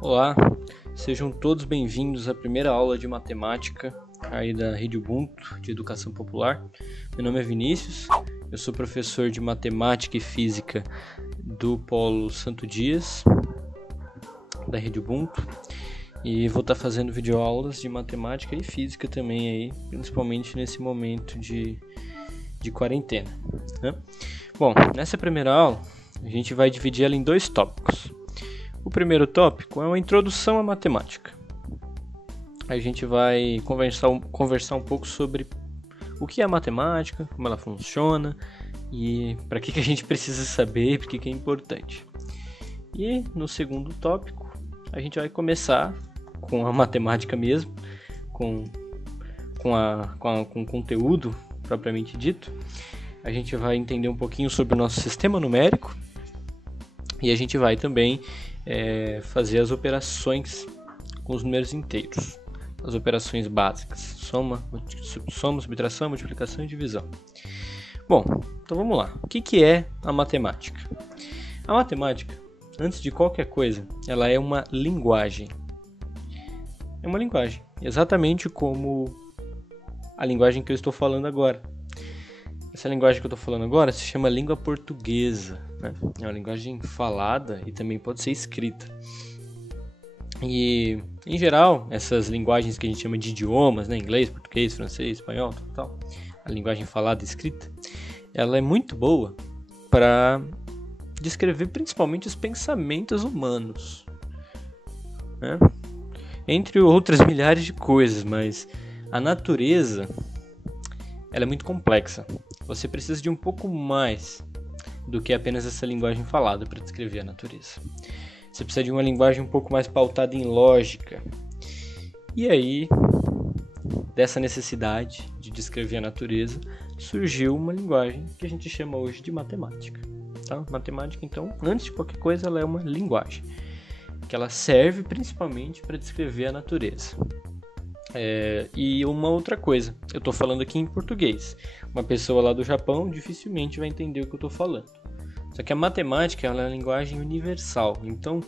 Olá, sejam todos bem-vindos à primeira aula de matemática aí da Rede Ubuntu de Educação Popular. Meu nome é Vinícius, eu sou professor de Matemática e Física do Polo Santo Dias, da Rede Ubuntu, e vou estar fazendo videoaulas de Matemática e Física também aí, principalmente nesse momento de quarentena, né? Bom, nessa primeira aula a gente vai dividir ela em dois tópicos. O primeiro tópico é uma introdução à matemática. A gente vai conversar um pouco sobre o que é a matemática, como ela funciona e para que a gente precisa saber, por que é importante. E no segundo tópico, a gente vai começar com a matemática mesmo, com o conteúdo propriamente dito. A gente vai entender um pouquinho sobre o nosso sistema numérico e a gente vai também fazer as operações com os números inteiros, as operações básicas, soma, subtração, multiplicação e divisão. Bom, então vamos lá. O que é a matemática? A matemática, antes de qualquer coisa, ela é uma linguagem. É uma linguagem, exatamente como a linguagem que eu estou falando agora. Essa linguagem que eu estou falando agora se chama língua portuguesa, né? É uma linguagem falada e também pode ser escrita. E, em geral, essas linguagens que a gente chama de idiomas, né? Inglês, português, francês, espanhol, tal, a linguagem falada e escrita, ela é muito boa para descrever principalmente os pensamentos humanos, né? Entre outras milhares de coisas, mas a natureza ela é muito complexa. Você precisa de um pouco mais do que apenas essa linguagem falada para descrever a natureza. Você precisa de uma linguagem um pouco mais pautada em lógica. E aí, dessa necessidade de descrever a natureza, surgiu uma linguagem que a gente chama hoje de matemática. Tá? Matemática, então, antes de qualquer coisa, ela é uma linguagem que ela serve principalmente para descrever a natureza. E uma outra coisa, eu estou falando aqui em português. Uma pessoa lá do Japão dificilmente vai entender o que eu estou falando. Só que a matemática ela é uma linguagem universal. Então,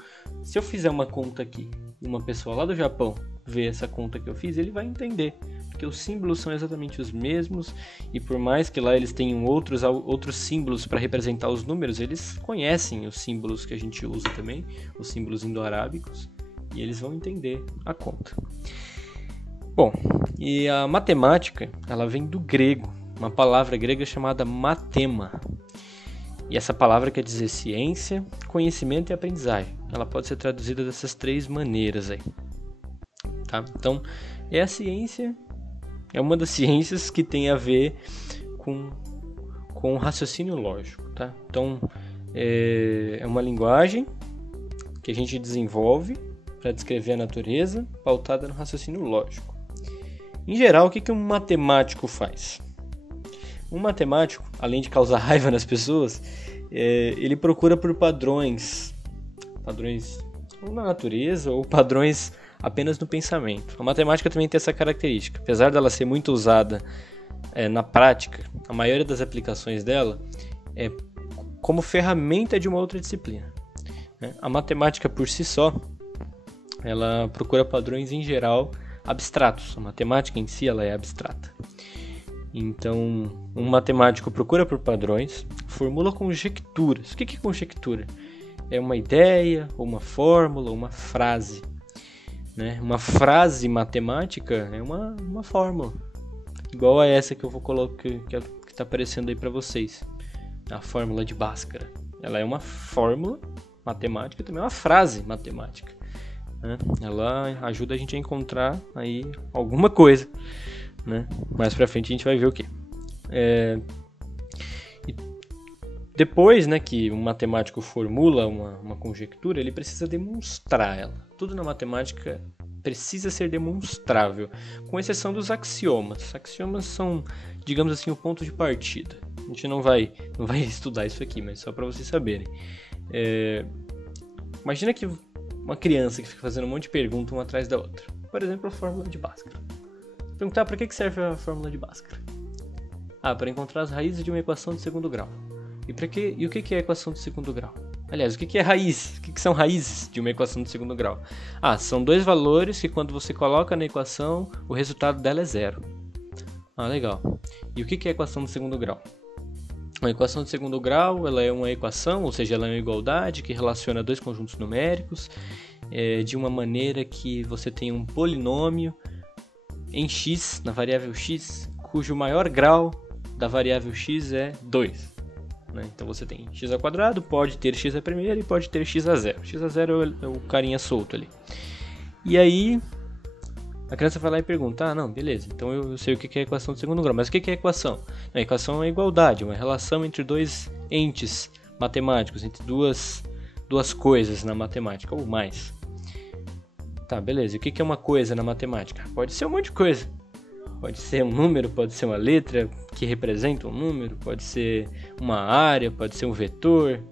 se eu fizer uma conta aqui e uma pessoa lá do Japão ver essa conta que eu fiz, ele vai entender. Porque os símbolos são exatamente os mesmos. E por mais que lá eles tenham outros símbolos para representar os números, eles conhecem os símbolos que a gente usa também, os símbolos indo-arábicos, e eles vão entender a conta. Bom, e a matemática, ela vem do grego, uma palavra grega chamada matema. E essa palavra quer dizer ciência, conhecimento e aprendizagem. Ela pode ser traduzida dessas três maneiras aí. Tá? Então, a ciência é uma das ciências que tem a ver com o raciocínio lógico. Tá? Então, é uma linguagem que a gente desenvolve para descrever a natureza, pautada no raciocínio lógico. Em geral, o que um matemático faz? Um matemático, além de causar raiva nas pessoas, ele procura por padrões ou na natureza ou padrões apenas no pensamento. A matemática também tem essa característica. Apesar dela ser muito usada na prática, a maioria das aplicações dela é como ferramenta de uma outra disciplina. A matemática por si só, ela procura padrões em geral abstratos. A matemática em si ela é abstrata. Então, um matemático procura por padrões, formula conjecturas. O que é conjectura? É uma ideia, ou uma fórmula, ou uma frase. Né? Uma frase matemática é uma fórmula. Igual a essa que eu vou colocar, que está aparecendo aí para vocês. A fórmula de Bhaskara. Ela é uma fórmula matemática, também é uma frase matemática. Ela ajuda a gente a encontrar aí alguma coisa, né? Mais pra frente a gente vai ver o que. Depois, né, que um matemático formula uma conjectura, ele precisa demonstrar ela. Tudo na matemática precisa ser demonstrável, com exceção dos axiomas. Axiomas são, digamos assim, o ponto de partida. A gente não vai estudar isso aqui, mas só para vocês saberem. Imagina que uma criança que fica fazendo um monte de perguntas uma atrás da outra. Por exemplo, a fórmula de Bhaskara. Perguntar para que serve a fórmula de Bhaskara. Para encontrar as raízes de uma equação de segundo grau. E o que é a equação de segundo grau? Aliás, o que é raiz? O que são raízes de uma equação de segundo grau? São dois valores que quando você coloca na equação, o resultado dela é zero. Legal. E o que é a equação de segundo grau? A equação de segundo grau, ela é uma equação, ou seja, ela é uma igualdade que relaciona dois conjuntos numéricos de uma maneira que você tem um polinômio em x, na variável x, cujo maior grau da variável x é 2. Então você tem x ao quadrado, pode ter x à primeira e pode ter x a zero. X a zero é o carinha solto ali. E aí a criança vai lá e pergunta, não, beleza, então eu sei o que é a equação de segundo grau, mas o que é a equação? A equação é uma igualdade, uma relação entre dois entes matemáticos, entre duas coisas na matemática, ou mais. Tá, beleza, e o que é uma coisa na matemática? Pode ser um monte de coisa. Pode ser um número, pode ser uma letra que representa um número, pode ser uma área, pode ser um vetor.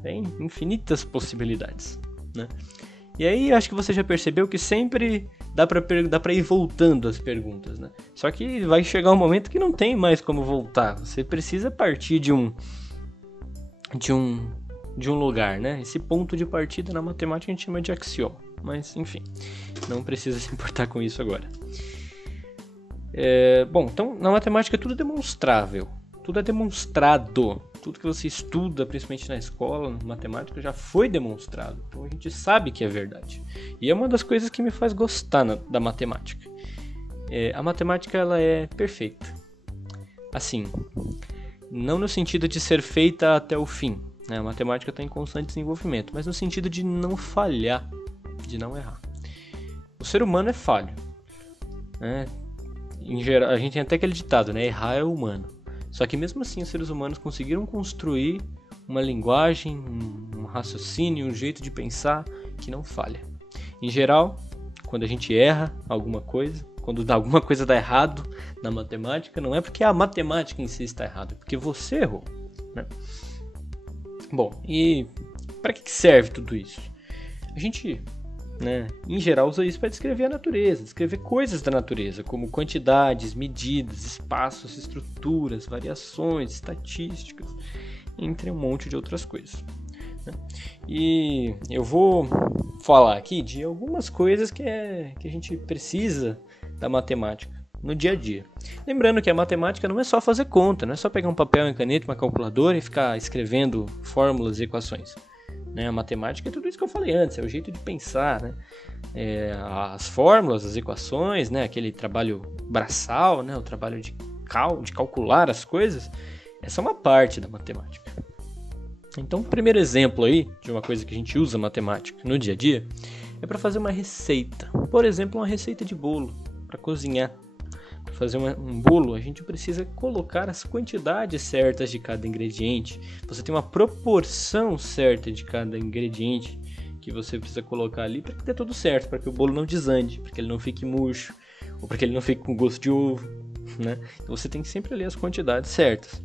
Tem infinitas possibilidades, né? E aí acho que você já percebeu que sempre dá pra ir voltando as perguntas, né? Só que vai chegar um momento que não tem mais como voltar. Você precisa partir de um lugar, né? Esse ponto de partida na matemática a gente chama de axioma. Mas, enfim, não precisa se importar com isso agora. Bom, então na matemática tudo é demonstrável, tudo é demonstrado, tudo que você estuda, principalmente na escola, na matemática, já foi demonstrado, então a gente sabe que é verdade. E é uma das coisas que me faz gostar da matemática. A matemática ela é perfeita, assim, não no sentido de ser feita até o fim, né? A matemática está em constante desenvolvimento, mas no sentido de não falhar, de não errar. O ser humano é falho, né? Em geral, a gente tem até aquele ditado, né? Errar é humano. Só que mesmo assim os seres humanos conseguiram construir uma linguagem, um raciocínio, um jeito de pensar que não falha. Em geral, quando a gente erra alguma coisa, quando alguma coisa dá errado na matemática, não é porque a matemática em si está errada, é porque você errou, né? Bom, e para que serve tudo isso? A gente, né, em geral usa isso para descrever a natureza, descrever coisas da natureza, como quantidades, medidas, espaços, estruturas, variações, estatísticas, entre um monte de outras coisas, né? E eu vou falar aqui de algumas coisas que a gente precisa da matemática no dia a dia. Lembrando que a matemática não é só fazer conta, não é só pegar um papel, uma caneta, uma calculadora e ficar escrevendo fórmulas e equações. A matemática é tudo isso que eu falei antes, é o jeito de pensar, né? As fórmulas, as equações, né? Aquele trabalho braçal, né? O trabalho de calcular as coisas, essa é uma parte da matemática. Então, o primeiro exemplo aí de uma coisa que a gente usa matemática no dia a dia é para fazer uma receita. Por exemplo, uma receita de bolo, para cozinhar. Para fazer um bolo, a gente precisa colocar as quantidades certas de cada ingrediente. Você tem uma proporção certa de cada ingrediente que você precisa colocar ali para que dê tudo certo, para que o bolo não desande, para que ele não fique murcho, ou para que ele não fique com gosto de ovo, né? Então você tem sempre ali as quantidades certas.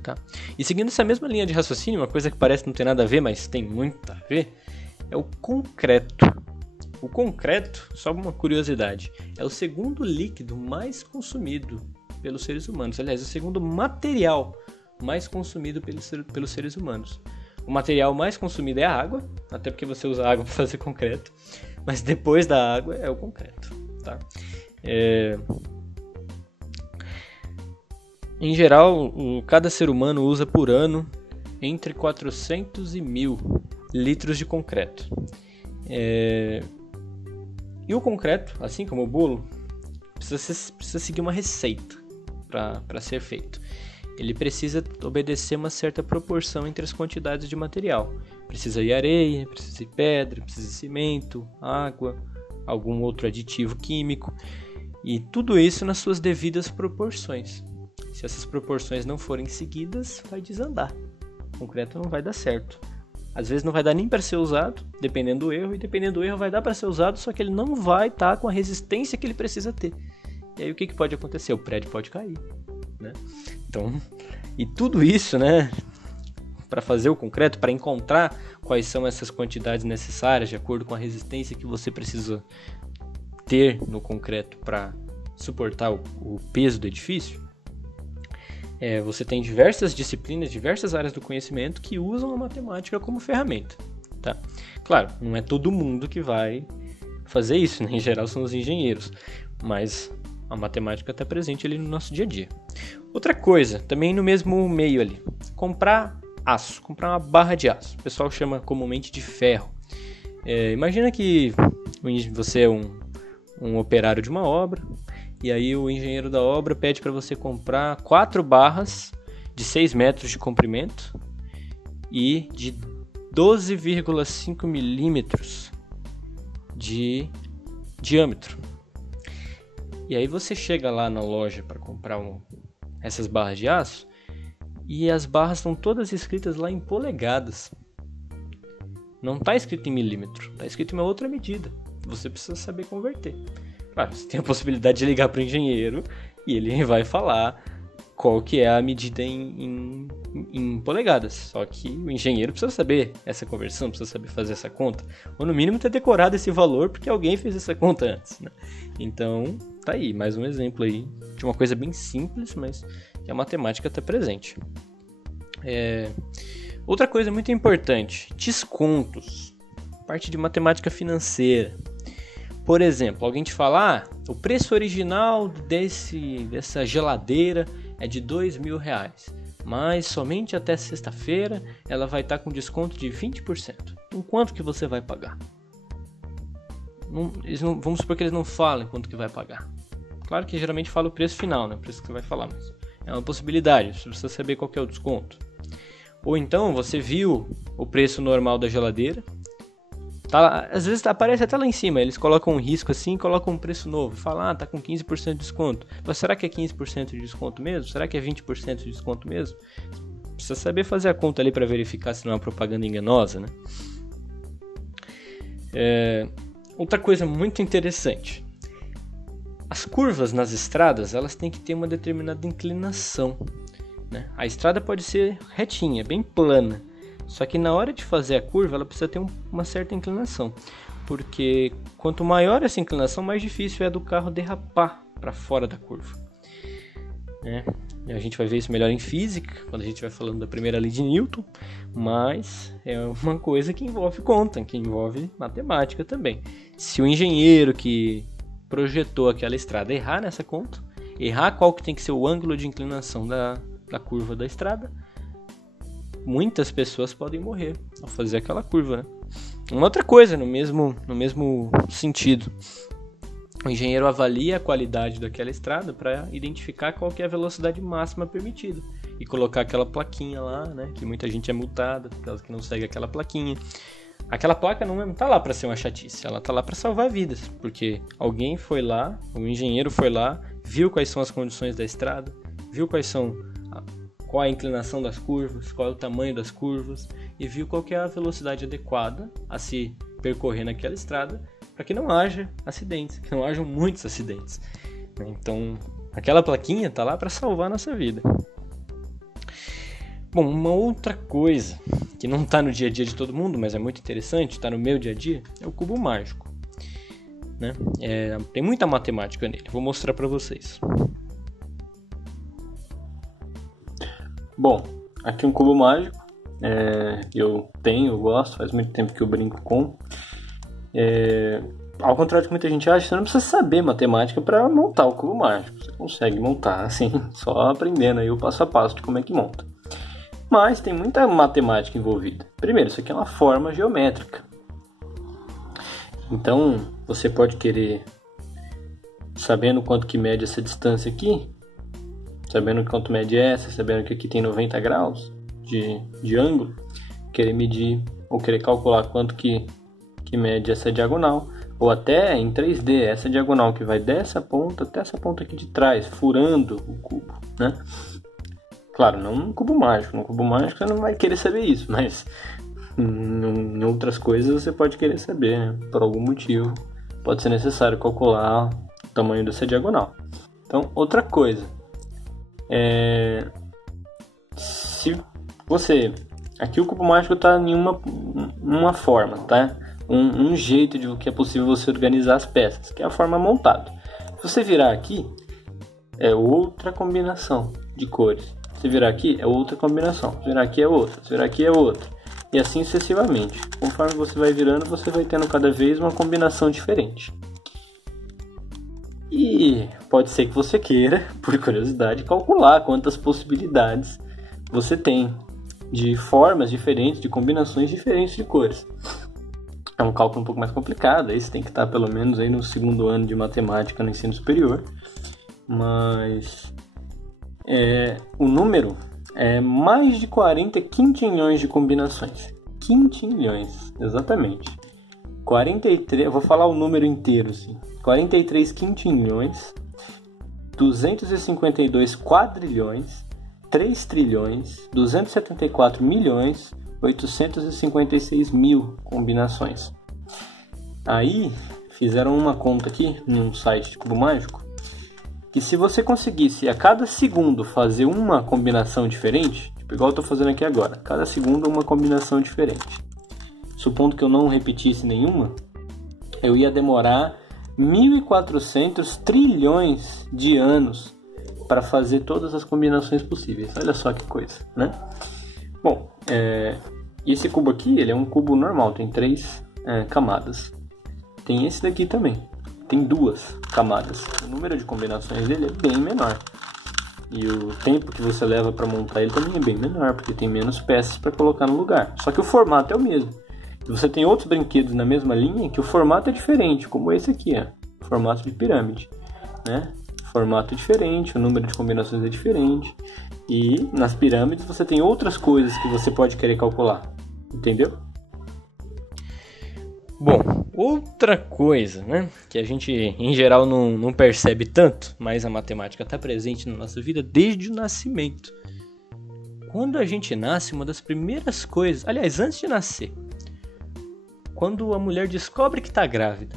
Tá? E seguindo essa mesma linha de raciocínio, uma coisa que parece não ter nada a ver, mas tem muito a ver, é o concreto. O concreto, só uma curiosidade, é o segundo líquido mais consumido pelos seres humanos. Aliás, o segundo material mais consumido pelos seres humanos. O material mais consumido é a água, até porque você usa água para fazer concreto, mas depois da água é o concreto. Tá? Em geral, cada ser humano usa por ano entre 400 e 1000 litros de concreto. E o concreto, assim como o bolo, precisa seguir uma receita para ser feito. Ele precisa obedecer uma certa proporção entre as quantidades de material. Precisa ir areia, precisa ir pedra, precisa ir cimento, água, algum outro aditivo químico. E tudo isso nas suas devidas proporções. Se essas proporções não forem seguidas, vai desandar. O concreto não vai dar certo. Às vezes não vai dar nem para ser usado, dependendo do erro, e dependendo do erro vai dar para ser usado, só que ele não vai estar com a resistência que ele precisa ter. E aí o que pode acontecer? O prédio pode cair, né? Então, e tudo isso, né, para fazer o concreto, para encontrar quais são essas quantidades necessárias de acordo com a resistência que você precisa ter no concreto para suportar o peso do edifício, Você tem diversas disciplinas, diversas áreas do conhecimento que usam a matemática como ferramenta, tá? Claro, não é todo mundo que vai fazer isso, né? Em geral são os engenheiros, mas a matemática está presente ali no nosso dia a dia. Outra coisa, também no mesmo meio ali, comprar aço, comprar uma barra de aço. O pessoal chama comumente de ferro. Imagina que você é um operário de uma obra, e aí o engenheiro da obra pede para você comprar 4 barras de 6 metros de comprimento e de 12,5 milímetros de diâmetro. E aí você chega lá na loja para comprar essas barras de aço e as barras estão todas escritas lá em polegadas. Não está escrito em milímetro, está escrito em uma outra medida. Você precisa saber converter. Claro, você tem a possibilidade de ligar para o engenheiro e ele vai falar qual que é a medida em polegadas. Só que o engenheiro precisa saber essa conversão, precisa saber fazer essa conta. Ou no mínimo ter decorado esse valor porque alguém fez essa conta antes, né? Então, tá aí, mais um exemplo aí de uma coisa bem simples, mas que a matemática está presente. Outra coisa muito importante, descontos. Parte de matemática financeira. Por exemplo, alguém te fala, o preço original dessa geladeira é de R$2.000, mas somente até sexta-feira ela vai estar com desconto de 20%. Então, quanto que você vai pagar? Vamos supor que eles não falem quanto que vai pagar. Claro que geralmente fala o preço final, né? O preço que você vai falar, mas é uma possibilidade, você precisa saber qual que é o desconto. Ou então você viu o preço normal da geladeira, às vezes aparece até lá em cima, eles colocam um risco assim, colocam um preço novo, falam, tá com 15% de desconto. Mas será que é 15% de desconto mesmo? Será que é 20% de desconto mesmo? Precisa saber fazer a conta ali para verificar se não é uma propaganda enganosa, né? Outra coisa muito interessante, as curvas nas estradas, elas têm que ter uma determinada inclinação, né? A estrada pode ser retinha, bem plana, só que na hora de fazer a curva ela precisa ter uma certa inclinação, porque quanto maior essa inclinação, mais difícil é do carro derrapar para fora da curva, né? A gente vai ver isso melhor em física, quando a gente vai falando da primeira lei de Newton, mas é uma coisa que envolve conta, que envolve matemática também. Se o engenheiro que projetou aquela estrada errar nessa conta, errar qual que tem que ser o ângulo de inclinação da curva da estrada, muitas pessoas podem morrer ao fazer aquela curva, né? Uma outra coisa, no mesmo sentido, o engenheiro avalia a qualidade daquela estrada para identificar qual que é a velocidade máxima permitida e colocar aquela plaquinha lá, né? Que muita gente é multada por causa que não segue aquela plaquinha. Aquela placa não está lá para ser uma chatice, ela está lá para salvar vidas, porque alguém foi lá, o engenheiro foi lá, viu quais são as condições da estrada, viu qual a inclinação das curvas, qual é o tamanho das curvas e viu qual que é a velocidade adequada a se percorrer naquela estrada para que não haja acidentes, que não hajam muitos acidentes. Então, aquela plaquinha está lá para salvar a nossa vida. Bom, uma outra coisa que não está no dia a dia de todo mundo, mas é muito interessante, está no meu dia a dia, é o cubo mágico, né? Tem muita matemática nele, vou mostrar para vocês. Bom, aqui um cubo mágico, eu gosto, faz muito tempo que eu brinco com. Ao contrário do que muita gente acha, você não precisa saber matemática para montar o cubo mágico. Você consegue montar assim, só aprendendo aí o passo a passo de como é que monta. Mas tem muita matemática envolvida. Primeiro, isso aqui é uma forma geométrica. Então, você pode querer, sabendo quanto que mede essa distância aqui, sabendo quanto mede essa, sabendo que aqui tem 90 graus de ângulo, querer medir ou querer calcular quanto que mede essa diagonal, ou até em 3D, essa diagonal que vai dessa ponta até essa ponta aqui de trás, furando o cubo, né? Claro, não num cubo mágico. No cubo mágico você não vai querer saber isso, mas em outras coisas você pode querer saber, né? Por algum motivo pode ser necessário calcular o tamanho dessa diagonal. Então, outra coisa, se você... Aqui o cubo mágico está em uma forma, tá? Um jeito de que é possível você organizar as peças, que é a forma montada. Se você virar aqui, é outra combinação de cores. Se virar aqui, é outra combinação. Se virar aqui é outra. Se virar aqui é outra. E assim sucessivamente. Conforme você vai virando, você vai tendo cada vez uma combinação diferente. E pode ser que você queira, por curiosidade, calcular quantas possibilidades você tem de formas diferentes, de combinações diferentes de cores. É um cálculo um pouco mais complicado, aí você tem que estar pelo menos aí no segundo ano de matemática no ensino superior. Mas o número é mais de 40 quintilhões de combinações. Quintilhões, exatamente. 43, eu vou falar o número inteiro, assim. 43 quintilhões, 252 quadrilhões, 3 trilhões, 274 milhões, 856 mil combinações. Aí, fizeram uma conta aqui, num site de Cubo Mágico, que se você conseguisse a cada segundo fazer uma combinação diferente, tipo igual eu estou fazendo aqui agora, cada segundo uma combinação diferente, supondo que eu não repetisse nenhuma, eu ia demorar 1.400 trilhões de anos para fazer todas as combinações possíveis. Olha só que coisa, né? Bom, esse cubo aqui, ele é um cubo normal, tem 3 camadas. Tem esse daqui também, tem 2 camadas. O número de combinações dele é bem menor. E o tempo que você leva para montar ele também é bem menor, porque tem menos peças para colocar no lugar. Só que o formato é o mesmo. E você tem outros brinquedos na mesma linha que o formato é diferente, como esse aqui, formato de pirâmide, né? Formato diferente, o número de combinações é diferente. E nas pirâmides você tem outras coisas que você pode querer calcular, entendeu? Bom, outra coisa, né, que a gente em geral não percebe tanto, mas a matemática está presente na nossa vida desde o nascimento. Quando a gente nasce, uma das primeiras coisas, aliás, antes de nascer, quando a mulher descobre que está grávida,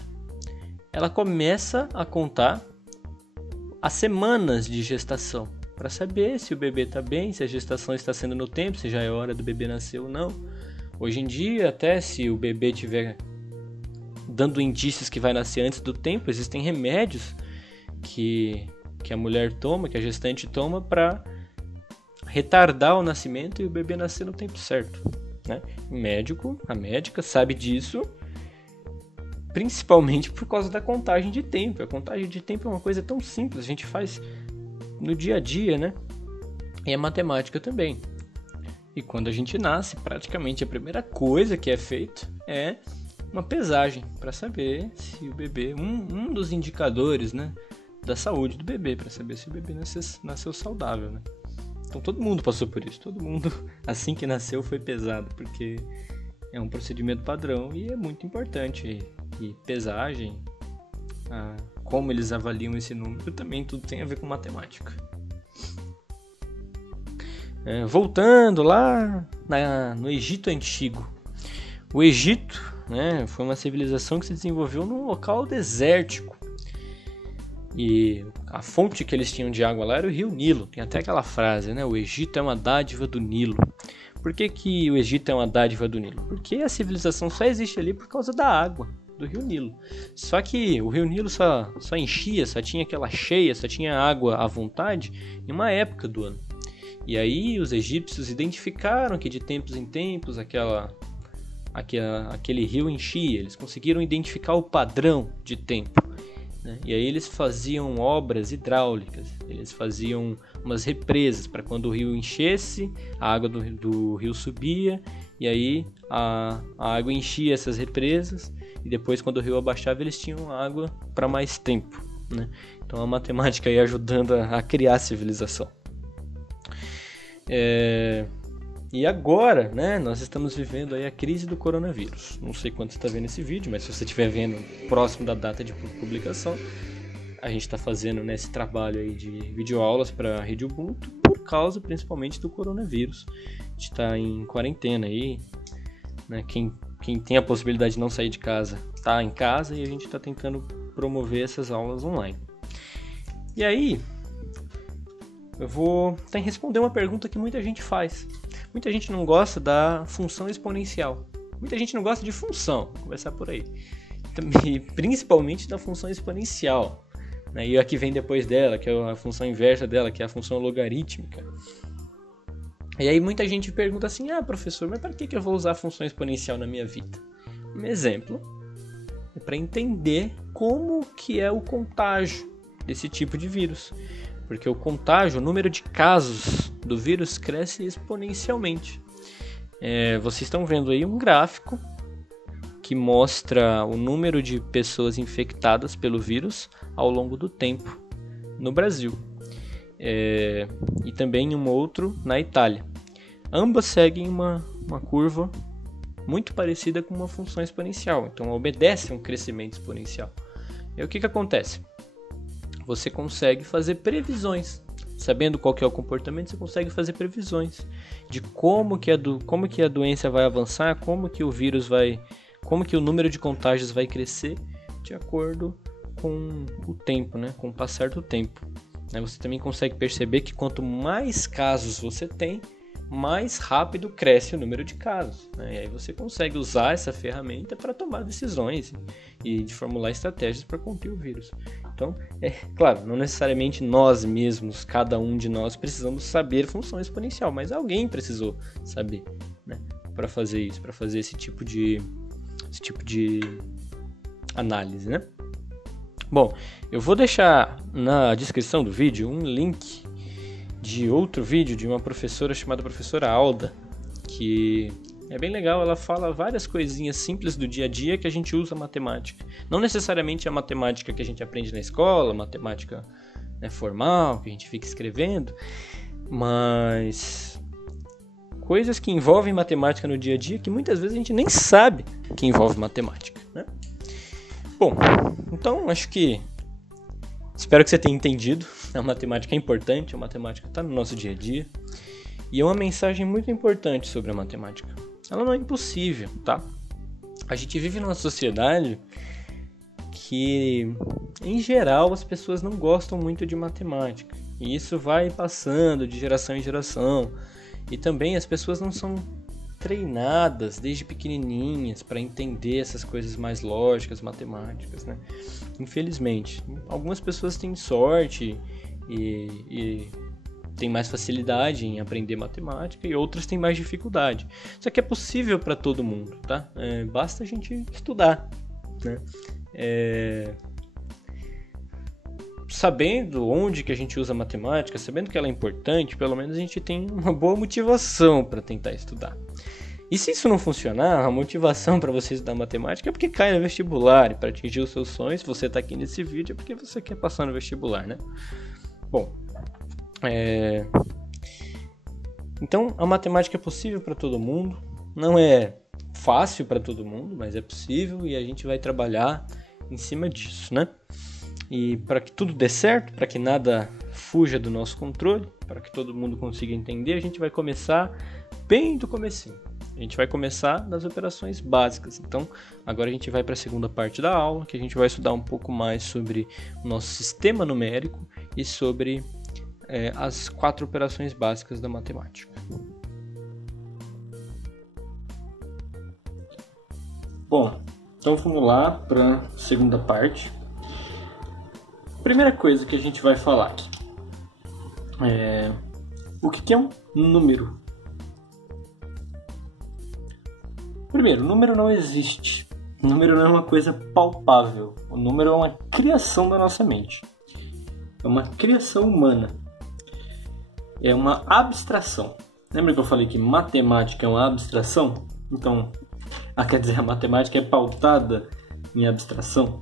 ela começa a contar as semanas de gestação para saber se o bebê está bem, se a gestação está sendo no tempo, se já é hora do bebê nascer ou não. Hoje em dia, até se o bebê estiver dando indícios que vai nascer antes do tempo, existem remédios que a mulher toma, que a gestante toma para retardar o nascimento e o bebê nascer no tempo certo, né? A médica sabe disso, principalmente por causa da contagem de tempo. A contagem de tempo é uma coisa tão simples, a gente faz no dia a dia, né? E a matemática também. E quando a gente nasce, praticamente a primeira coisa que é feita é uma pesagem para saber se o bebê, um dos indicadores, né, da saúde do bebê, para saber se o bebê nasceu saudável, né? Então todo mundo passou por isso, todo mundo assim que nasceu foi pesado, porque é um procedimento padrão e é muito importante. E pesagem, como eles avaliam esse número, também tudo tem a ver com matemática. Voltando lá no Egito Antigo. O Egito, né, foi uma civilização que se desenvolveu num local desértico. E a fonte que eles tinham de água lá era o rio Nilo. Tem até aquela frase, né? O Egito é uma dádiva do Nilo. Por que o Egito é uma dádiva do Nilo? Porque a civilização só existe ali por causa da água do rio Nilo. Só que o rio Nilo só enchia, só tinha aquela cheia, só tinha água à vontade em uma época do ano. E aí os egípcios identificaram que de tempos em tempos aquele rio enchia. Eles conseguiram identificar o padrão de tempo, né? E aí eles faziam obras hidráulicas, eles faziam umas represas para quando o rio enchesse, a água do rio subia, e aí a água enchia essas represas, e depois quando o rio abaixava eles tinham água para mais tempo, né? Então a matemática aí ajudando a criar a civilização. E agora, né, nós estamos vivendo aí a crise do coronavírus. Não sei quando você está vendo esse vídeo, mas se você estiver vendo próximo da data de publicação, a gente está fazendo, né, esse trabalho aí de videoaulas para a Rede Ubuntu por causa principalmente do coronavírus. A gente está em quarentena aí, né, quem tem a possibilidade de não sair de casa está em casa e a gente está tentando promover essas aulas online. E aí, eu vou responder uma pergunta que muita gente faz. Muita gente não gosta da função exponencial. Muita gente não gosta de função, vou começar por aí. E principalmente da função exponencial, né? E a que vem depois dela, que é a função inversa dela, que é a função logarítmica. E aí muita gente pergunta assim, professor, mas para que eu vou usar função exponencial na minha vida? Um exemplo é para entender como que é o contágio desse tipo de vírus. Porque o contágio, o número de casos do vírus cresce exponencialmente. Vocês estão vendo aí um gráfico que mostra o número de pessoas infectadas pelo vírus ao longo do tempo no Brasil. E também um outro na Itália. Ambas seguem uma curva muito parecida com uma função exponencial. Então obedece a um crescimento exponencial. E o que acontece? Você consegue fazer previsões. Sabendo qual que é o comportamento, você consegue fazer previsões de como que a doença vai avançar, como que o número de contágios vai crescer de acordo com o tempo, né? Com o passar do tempo. Você também consegue perceber que quanto mais casos você tem, mais rápido cresce o número de casos. E aí você consegue usar essa ferramenta para tomar decisões e de formular estratégias para conter o vírus. Então, claro, não necessariamente nós mesmos, cada um de nós, precisamos saber função exponencial, mas alguém precisou saber, né, para fazer isso, para fazer esse tipo de análise, né? Bom, eu vou deixar na descrição do vídeo um link de outro vídeo de uma professora chamada professora Alda, que é bem legal. Ela fala várias coisinhas simples do dia a dia que a gente usa matemática. Não necessariamente a matemática que a gente aprende na escola, matemática, né, formal, que a gente fica escrevendo, mas coisas que envolvem matemática no dia a dia que muitas vezes a gente nem sabe que envolve matemática, né? Bom, então espero que você tenha entendido. A matemática é importante, a matemática está no nosso dia a dia. E é uma mensagem muito importante sobre a matemática. Ela não é impossível, tá? A gente vive numa sociedade que, em geral, as pessoas não gostam muito de matemática. E isso vai passando de geração em geração. E também as pessoas não são treinadas desde pequenininhas para entender essas coisas mais lógicas, matemáticas, né? Infelizmente, algumas pessoas têm sorte e têm mais facilidade em aprender matemática e outras têm mais dificuldade. Isso aqui é possível para todo mundo, tá? Basta a gente estudar, né? Sabendo onde que a gente usa matemática, sabendo que ela é importante, pelo menos a gente tem uma boa motivação para tentar estudar. E se isso não funcionar, a motivação para você estudar matemática é porque cai no vestibular. E para atingir os seus sonhos, se você está aqui nesse vídeo, é porque você quer passar no vestibular, né? Bom, então a matemática é possível para todo mundo. Não é fácil para todo mundo, mas é possível e a gente vai trabalhar em cima disso, né? E para que tudo dê certo, para que nada fuja do nosso controle, para que todo mundo consiga entender, a gente vai começar bem do comecinho. A gente vai começar nas operações básicas. Então, agora a gente vai para a segunda parte da aula, que a gente vai estudar um pouco mais sobre o nosso sistema numérico e sobre as 4 operações básicas da matemática. Bom, então vamos lá para a segunda parte. Primeira coisa que a gente vai falar aqui é o que é um número. Primeiro, o número não existe. O número não é uma coisa palpável. O número é uma criação da nossa mente. É uma criação humana. É uma abstração. Lembra que eu falei que matemática é uma abstração? Então, quer dizer, a matemática é pautada em abstração.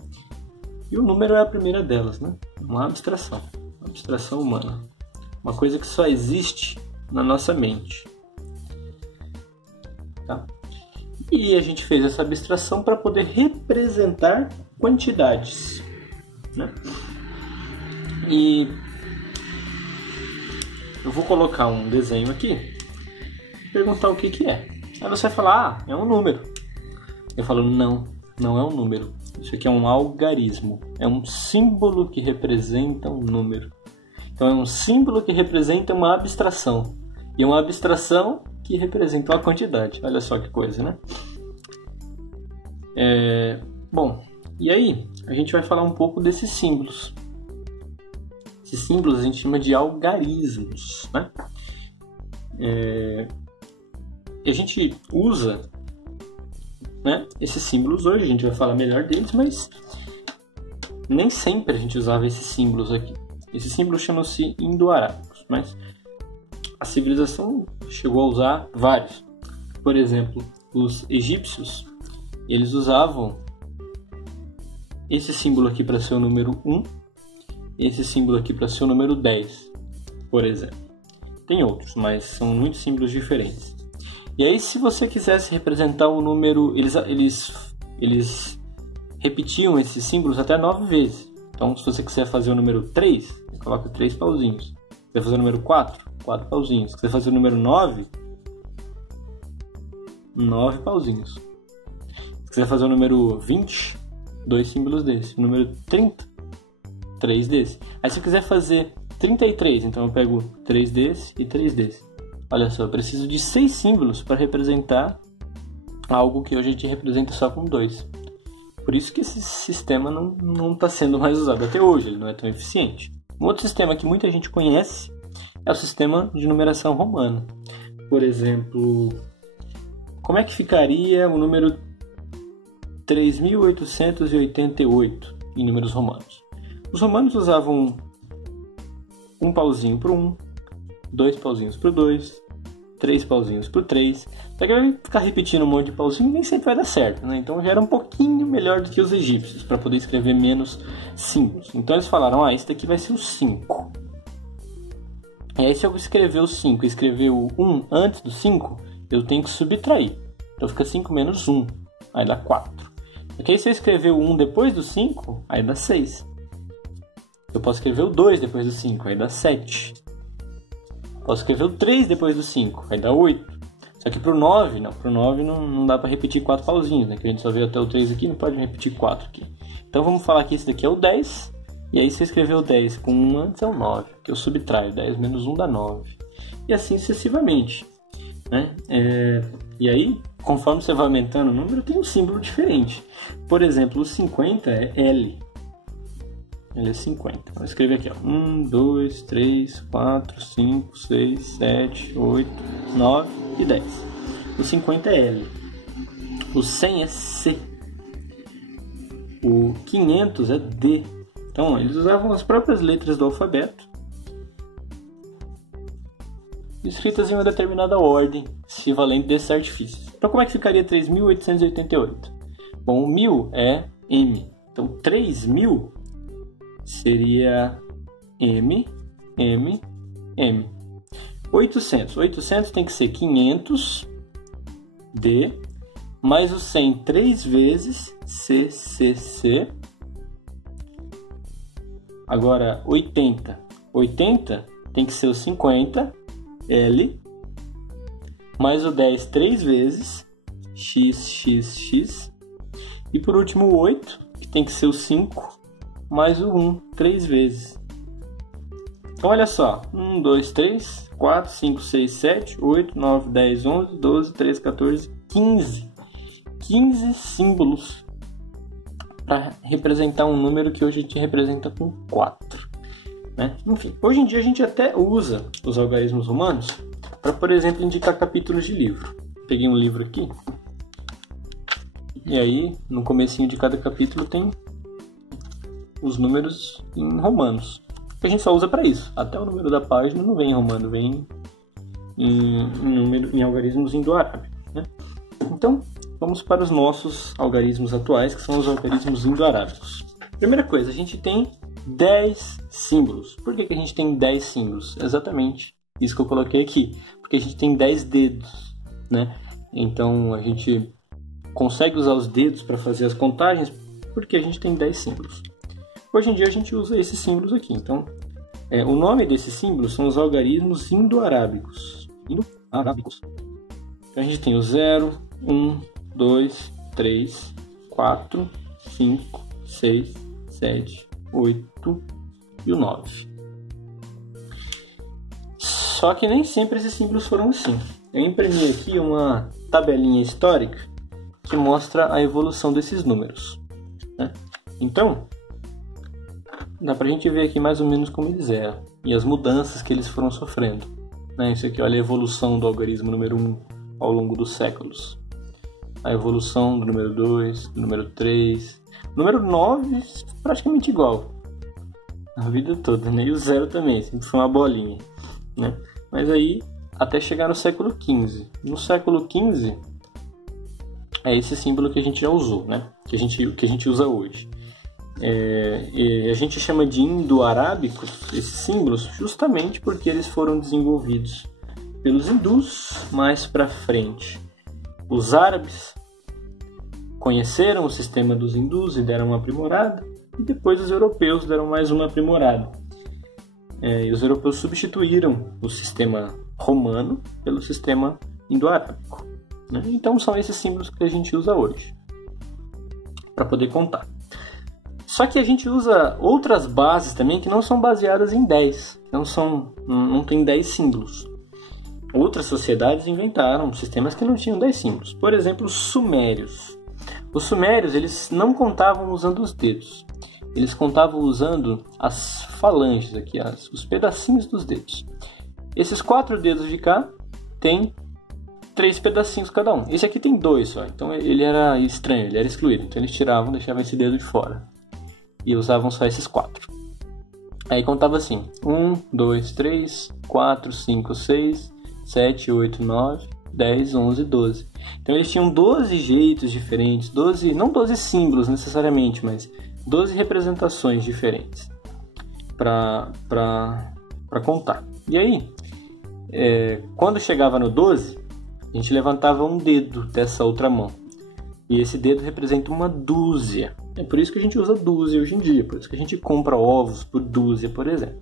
E o número é a primeira delas, né? Uma abstração humana. Uma coisa que só existe na nossa mente. Tá? E a gente fez essa abstração para poder representar quantidades, né? E eu vou colocar um desenho aqui e perguntar o que é. Aí você vai falar, é um número. Eu falo, não é um número. Isso aqui é um algarismo. É um símbolo que representa um número. Então é um símbolo que representa uma abstração. E uma abstração que representa uma quantidade. Olha só que coisa, né? Bom, e aí a gente vai falar um pouco desses símbolos. Esses símbolos a gente chama de algarismos, né? E a gente usa, né, esses símbolos hoje, a gente vai falar melhor deles, mas nem sempre a gente usava esses símbolos aqui. Esses símbolos chamam-se indo-arábicos, mas a civilização chegou a usar vários. Por exemplo, os egípcios, eles usavam esse símbolo aqui para ser o número 1, esse símbolo aqui para ser o número 10, por exemplo. Tem outros, mas são muitos símbolos diferentes. E aí, se você quisesse representar um número, eles repetiam esses símbolos até 9 vezes. Então, se você quiser fazer o número 3, você coloca 3 pauzinhos. Se quiser fazer o número 4, 4 pauzinhos. Se quiser fazer o número 9, 9 pauzinhos. Se quiser fazer o número 20, 2 símbolos desse. O número 30, 3 desse. Aí, se eu quiser fazer 33, então eu pego 3 desse e 3 desse. Olha só, eu preciso de 6 símbolos para representar algo que hoje a gente representa só com 2. Por isso que esse sistema não está sendo mais usado até hoje, ele não é tão eficiente. Um outro sistema que muita gente conhece é o sistema de numeração romana. Por exemplo, como é que ficaria o número 3.888 em números romanos? Os romanos usavam um pauzinho para o 1, 2 pauzinhos para o 2, 3 pauzinhos para o 3. Só que vai ficar repetindo um monte de pauzinho e nem sempre vai dar certo, né? Então já era um pouquinho melhor do que os egípcios, para poder escrever menos símbolos. Então eles falaram, esse daqui vai ser o 5. E aí se eu escrever o 5 e escrever o 1 antes do 5, eu tenho que subtrair. Então fica 5 menos 1, aí dá 4. Porque aí se eu escrever o 1 depois do 5, aí dá 6. Eu posso escrever o 2 depois do 5, aí dá 7. Posso escrever o 3 depois do 5, aí dá 8. Só que pro 9, não dá para repetir 4 pauzinhos, né? Que a gente só veio até o 3 aqui, não pode repetir 4 aqui. Então vamos falar que esse daqui é o 10. E aí se eu escrever o 10 com 1 antes é o 9, que eu subtraio. 10 menos 1 dá 9. E assim sucessivamente, né? E aí, conforme você vai aumentando o número, tem um símbolo diferente. Por exemplo, o 50 é L. Ele é 50. Vou escrever aqui, ó. 1, 2, 3, 4, 5, 6, 7, 8, 9 e 10. O 50 é L. O 100 é C. O 500 é D. Então, eles usavam as próprias letras do alfabeto, escritas em uma determinada ordem, se valendo desses artifícios. Então, como é que ficaria 3.888? Bom, o 1000 é M. Então, 3.000 seria M, M, M. 800 tem que ser 500, D, mais o 100 3 vezes, C, C, C. Agora, 80 tem que ser o 50, L, mais o 10 3 vezes, X, X, X. E por último o 8, que tem que ser o 5, mais o 1, 3 vezes. Então olha só, 1, 2, 3, 4, 5, 6, 7, 8, 9, 10, 11, 12, 13, 14, 15. 15 símbolos para representar um número que hoje a gente representa com 4. Né? Enfim, hoje em dia a gente até usa os algarismos romanos para, por exemplo, indicar capítulos de livro. Peguei um livro aqui, e aí no comecinho de cada capítulo tem os números em romanos. A gente só usa para isso. Até o número da página não vem em romano, vem em algarismos indo-arábicos. Né? Então, vamos para os nossos algarismos atuais, que são os algarismos indo-arábicos. Primeira coisa, a gente tem 10 símbolos. Por que a gente tem 10 símbolos? Exatamente isso que eu coloquei aqui. Porque a gente tem 10 dedos, né? Então, a gente consegue usar os dedos para fazer as contagens porque a gente tem 10 símbolos. Hoje em dia, a gente usa esses símbolos aqui. Então, o nome desses símbolos são os algarismos indo-arábicos. Indo-arábicos. Então, a gente tem o 0, 1, 2, 3, 4, 5, 6, 7, 8 e o 9. Só que nem sempre esses símbolos foram assim. Eu imprimi aqui uma tabelinha histórica que mostra a evolução desses números. Né? Então, dá pra gente ver aqui mais ou menos como eles eram e as mudanças que eles foram sofrendo. né? Isso aqui, olha a evolução do algarismo número 1 ao longo dos séculos. A evolução do número 2, do número 3, número 9 praticamente igual a vida toda, né? E o 0 também, sempre foi uma bolinha, né? Mas aí, até chegar no século XV. No século XV, é esse símbolo que a gente já usou, né? Que a gente usa hoje. E a gente chama de indo-arábicos esses símbolos justamente porque eles foram desenvolvidos pelos hindus mais para frente. Os árabes conheceram o sistema dos hindus e deram uma aprimorada, e depois os europeus deram mais uma aprimorada. E os europeus substituíram o sistema romano pelo sistema indo-arábico, né? Então são esses símbolos que a gente usa hoje para poder contar. Só que a gente usa outras bases também que não são baseadas em 10, não tem 10 símbolos. Outras sociedades inventaram sistemas que não tinham 10 símbolos. Por exemplo, os sumérios. Os sumérios, eles não contavam usando os dedos. Eles contavam usando as falanges aqui, os pedacinhos dos dedos. Esses 4 dedos de cá tem 3 pedacinhos cada um. Esse aqui tem 2 só, então ele era estranho, ele era excluído. Então eles tiravam, deixavam esse dedo de fora. E usavam só esses 4. Aí contava assim: 1, 2, 3, 4, 5, 6, 7, 8, 9, 10, 11, 12. Então eles tinham 12 jeitos diferentes, não 12 símbolos necessariamente, mas 12 representações diferentes para contar. E aí, quando chegava no 12, a gente levantava um dedo dessa outra mão. E esse dedo representa uma dúzia. É por isso que a gente usa dúzia hoje em dia, por isso que a gente compra ovos por dúzia, por exemplo.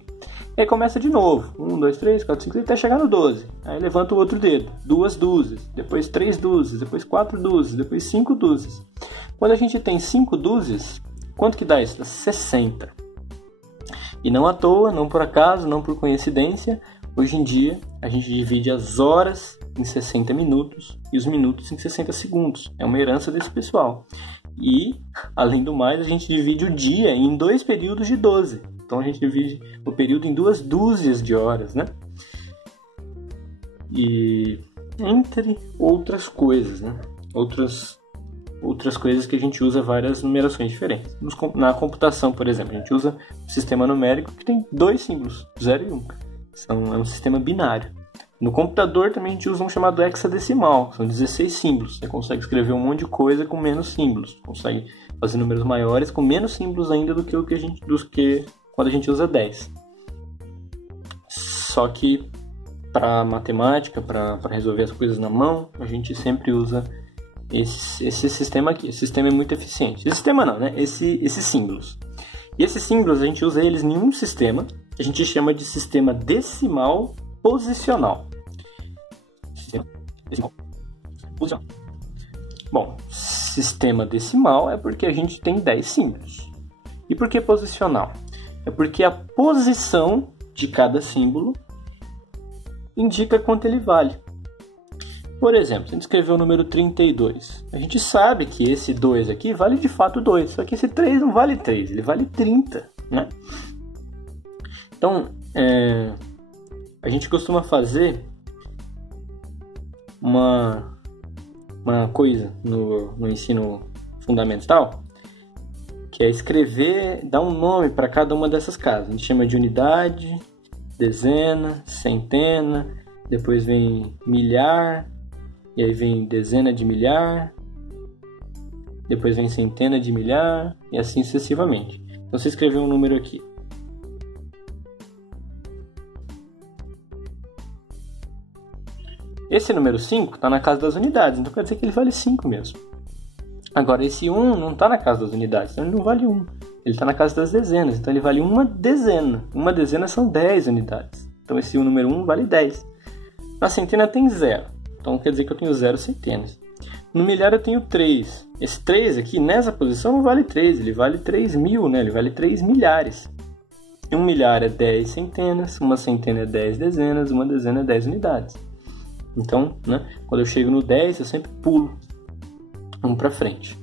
E aí começa de novo, 1, 2, 3, 4, 5, 6, até chegar no 12. Aí levanta o outro dedo, 2 dúzias, depois 3 dúzias, depois 4 dúzias, depois 5 dúzias. Quando a gente tem 5 dúzias, quanto que dá isso? Dá 60. E não à toa, não por acaso, não por coincidência, hoje em dia a gente divide as horas em 60 minutos e os minutos em 60 segundos. É uma herança desse pessoal. E, além do mais, a gente divide o dia em 2 períodos de 12. Então a gente divide o período em 2 dúzias de horas, né? E entre outras coisas, né? Outras coisas que a gente usa várias numerações diferentes. Na computação, por exemplo, a gente usa um sistema numérico que tem 2 símbolos, 0 e 1. É um sistema binário. No computador também a gente usa um chamado hexadecimal, são 16 símbolos. Você consegue escrever um monte de coisa com menos símbolos. Consegue fazer números maiores com menos símbolos ainda do que quando a gente usa 10. Só que para matemática, para resolver as coisas na mão, a gente sempre usa esse sistema aqui. Esse sistema é muito eficiente. Esse sistema não, né? Esses símbolos. E esses símbolos a gente usa eles em um sistema que a gente chama de sistema decimal posicional. Posicional. Bom, sistema decimal é porque a gente tem 10 símbolos. E por que posicional? É porque a posição de cada símbolo indica quanto ele vale. Por exemplo, se a gente escrever o número 32, a gente sabe que esse 2 aqui vale de fato 2, só que esse 3 não vale 3, ele vale 30, né? Então, a gente costuma fazer uma coisa no ensino fundamental, que é escrever, dar um nome para cada uma dessas casas. A gente chama de unidade, dezena, centena, depois vem milhar, e aí vem dezena de milhar, depois vem centena de milhar, e assim sucessivamente. Então você escreveu um número aqui. Esse número 5 está na casa das unidades, então quer dizer que ele vale 5 mesmo. Agora, esse 1 não está na casa das unidades, então ele não vale 1. Ele está na casa das dezenas, então ele vale uma dezena. Uma dezena são 10 unidades. Então esse número 1 vale 10. Na centena tem 0, então quer dizer que eu tenho 0 centenas. No milhar eu tenho 3. Esse 3 aqui, nessa posição, não vale 3, ele vale 3.000, né? Ele vale 3 milhares. E um milhar é 10 centenas, uma centena é 10 dezenas, uma dezena é 10 unidades. Então, né, quando eu chego no 10, eu sempre pulo um para frente.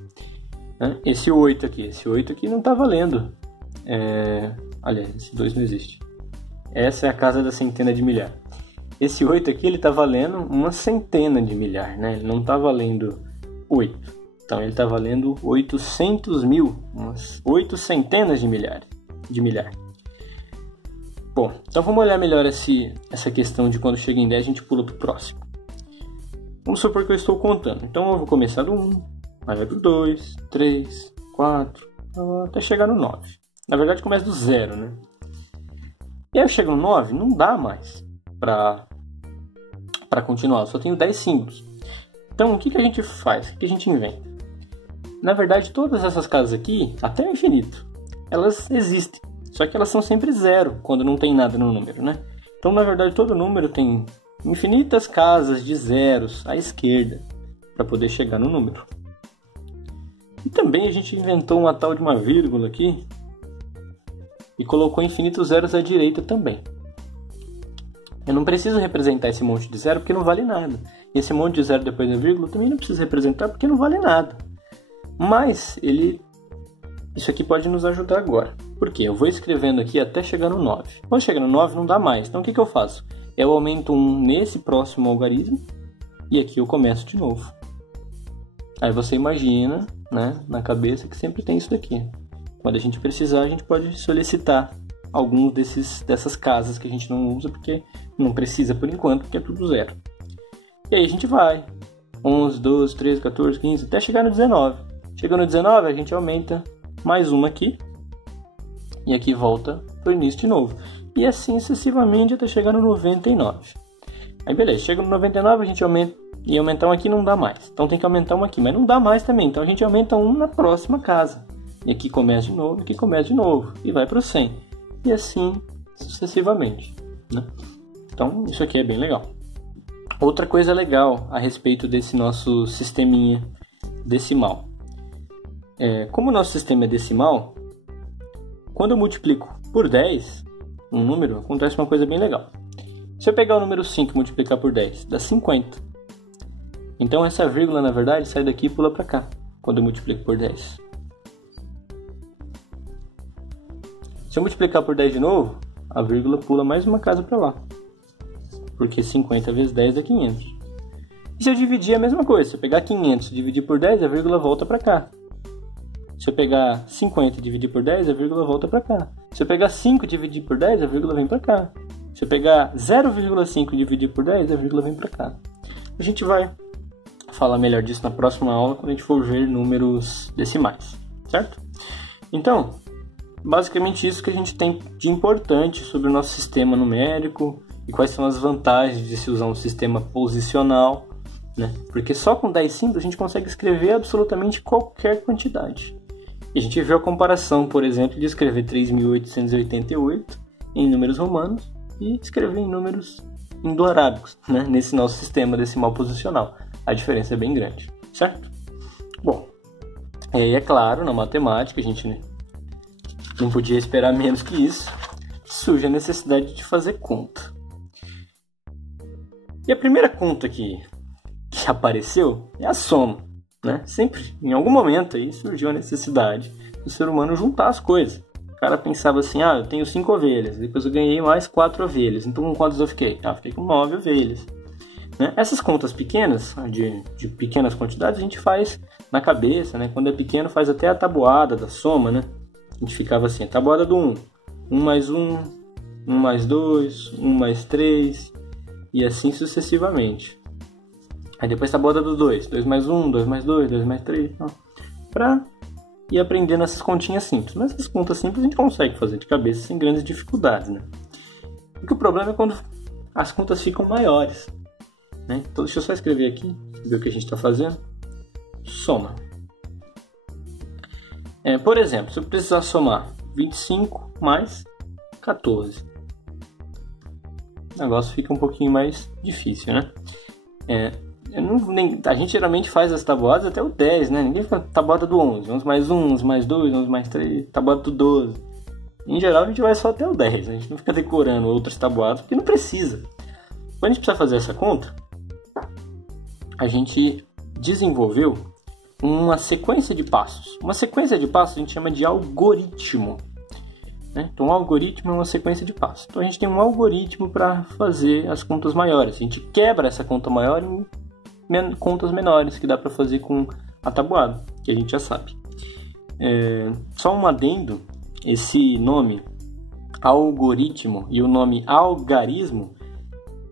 Né? Esse 8 aqui não está valendo. Aliás, esse 2 não existe. Essa é a casa da centena de milhar. esse 8 aqui ele está valendo uma centena de milhar, né? Ele não está valendo 8. Então ele está valendo 800 mil, umas 8 centenas de milhar. Bom, então vamos olhar melhor essa questão de quando chega em 10 a gente pula para o próximo. Vamos supor que eu estou contando. Então eu vou começar do 1, aí vai para o 2, 3, 4, até chegar no 9. Na verdade começa do 0, né? E aí eu chego no 9, não dá mais para continuar. Eu só tenho 10 símbolos. Então o que a gente faz? O que a gente inventa? Na verdade todas essas casas aqui, até o infinito, elas existem. Só que elas são sempre 0 quando não tem nada no número, né? Então na verdade todo número tem infinitas casas de zeros à esquerda para poder chegar no número. E também a gente inventou uma tal de uma vírgula aqui e colocou infinitos zeros à direita também. Eu não preciso representar esse monte de zero porque não vale nada. E esse monte de zero depois da vírgula também não preciso representar porque não vale nada. Mas isso aqui pode nos ajudar agora. Por quê? Eu vou escrevendo aqui até chegar no 9. Quando chegar no 9 não dá mais. Então o que eu faço? Eu aumento 1 nesse próximo algarismo e aqui eu começo de novo. Aí você imagina, né, na cabeça que sempre tem isso daqui. Quando a gente precisar, a gente pode solicitar alguns dessas casas que a gente não usa porque não precisa por enquanto, porque é tudo 0. E aí a gente vai. 11, 12, 13, 14, 15, até chegar no 19. Chegando no 19, a gente aumenta mais uma aqui. E aqui volta para o início de novo. E assim sucessivamente até chegar no 99. Aí beleza, chega no 99, a gente aumenta. E aumentar um aqui não dá mais. Então tem que aumentar um aqui, mas não dá mais também. Então a gente aumenta um na próxima casa. E aqui começa de novo, aqui começa de novo. E vai para o 100. E assim sucessivamente, né? Então isso aqui é bem legal. Outra coisa legal a respeito desse nosso sisteminha decimal. Como o nosso sistema é decimal, quando eu multiplico por 10 um número, acontece uma coisa bem legal. Se eu pegar o número 5 e multiplicar por 10, dá 50. Então essa vírgula, na verdade, sai daqui e pula para cá, quando eu multiplico por 10. Se eu multiplicar por 10 de novo, a vírgula pula mais uma casa para lá. Porque 50 vezes 10 dá 500. E se eu dividir a mesma coisa, se eu pegar 500 e dividir por 10, a vírgula volta para cá. Se eu pegar 50 e dividir por 10, a vírgula volta para cá. Se eu pegar 5 e dividir por 10, a vírgula vem para cá. Se eu pegar 0,5 e dividir por 10, a vírgula vem para cá. A gente vai falar melhor disso na próxima aula, quando a gente for ver números decimais, certo? Então, basicamente isso que a gente tem de importante sobre o nosso sistema numérico e quais são as vantagens de se usar um sistema posicional, né? Porque só com 10 símbolos a gente consegue escrever absolutamente qualquer quantidade. E a gente viu a comparação, por exemplo, de escrever 3.888 em números romanos e escrever em números indo-arábicos, né? Nesse nosso sistema decimal posicional. A diferença é bem grande, certo? Bom, é claro, na matemática a gente não podia esperar menos que isso. Surge a necessidade de fazer conta. E a primeira conta que apareceu é a soma, né? Sempre, em algum momento aí, surgiu a necessidade do ser humano juntar as coisas. O cara pensava assim, eu tenho 5 ovelhas, depois eu ganhei mais 4 ovelhas, então com quantas eu fiquei? Fiquei com 9 ovelhas. Né? Essas contas pequenas, de pequenas quantidades, a gente faz na cabeça, né? Quando é pequeno faz até a tabuada da soma, né? A gente ficava assim, a tabuada do 1, 1 mais 1, 1 mais 2, 1 mais 3, e assim sucessivamente. Aí depois a tabuada do 2, 2 mais 1, 2 mais 2, 2 mais 3, para ir aprendendo essas continhas simples. Mas essas contas simples a gente consegue fazer de cabeça sem grandes dificuldades, né? Porque o problema é quando as contas ficam maiores. Né? Então deixa eu só escrever aqui, ver o que a gente está fazendo. Soma. Por exemplo, se eu precisar somar 25 mais 14, o negócio fica um pouquinho mais difícil, né? A gente geralmente faz as tabuadas até o 10, né? Ninguém faz tabuada do 11, 11 mais 1, 11 mais 2, 11 mais 3, tabuada do 12. Em geral a gente vai só até o 10, né? A gente não fica decorando outras tabuadas porque não precisa. Quando a gente precisa fazer essa conta, a gente desenvolveu uma sequência de passos. Uma sequência de passos a gente chama de algoritmo. né? Então, um algoritmo é uma sequência de passos. Então, a gente tem um algoritmo para fazer as contas maiores. A gente quebra essa conta maior em contas menores, que dá para fazer com a tabuada, que a gente já sabe. Só um adendo, esse nome algoritmo e o nome algarismo,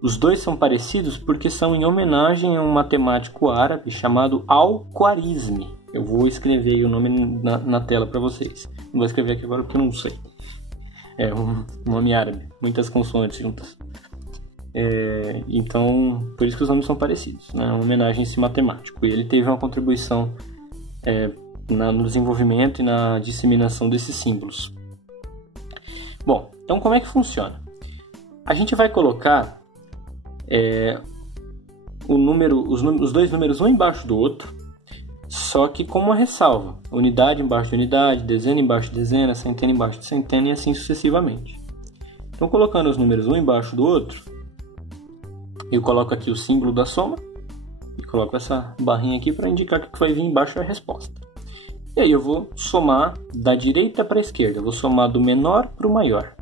os dois são parecidos porque são em homenagem a um matemático árabe chamado Al-Khwarizmi. Eu vou escrever aí o nome na tela para vocês. Não vou escrever aqui agora porque eu não sei. É um nome árabe, muitas consoantes juntas. Então, por isso que os nomes são parecidos, né? Uma homenagem a esse matemático. E ele teve uma contribuição no desenvolvimento e na disseminação desses símbolos. Bom, então como é que funciona? A gente vai colocar os dois números um embaixo do outro, só que com uma ressalva. Unidade embaixo de unidade, dezena embaixo de dezena, centena embaixo de centena e assim sucessivamente. Então, colocando os números um embaixo do outro, eu coloco aqui o símbolo da soma e coloco essa barrinha aqui para indicar que vai vir embaixo a resposta. E aí eu vou somar da direita para a esquerda, eu vou somar do menor para o maior.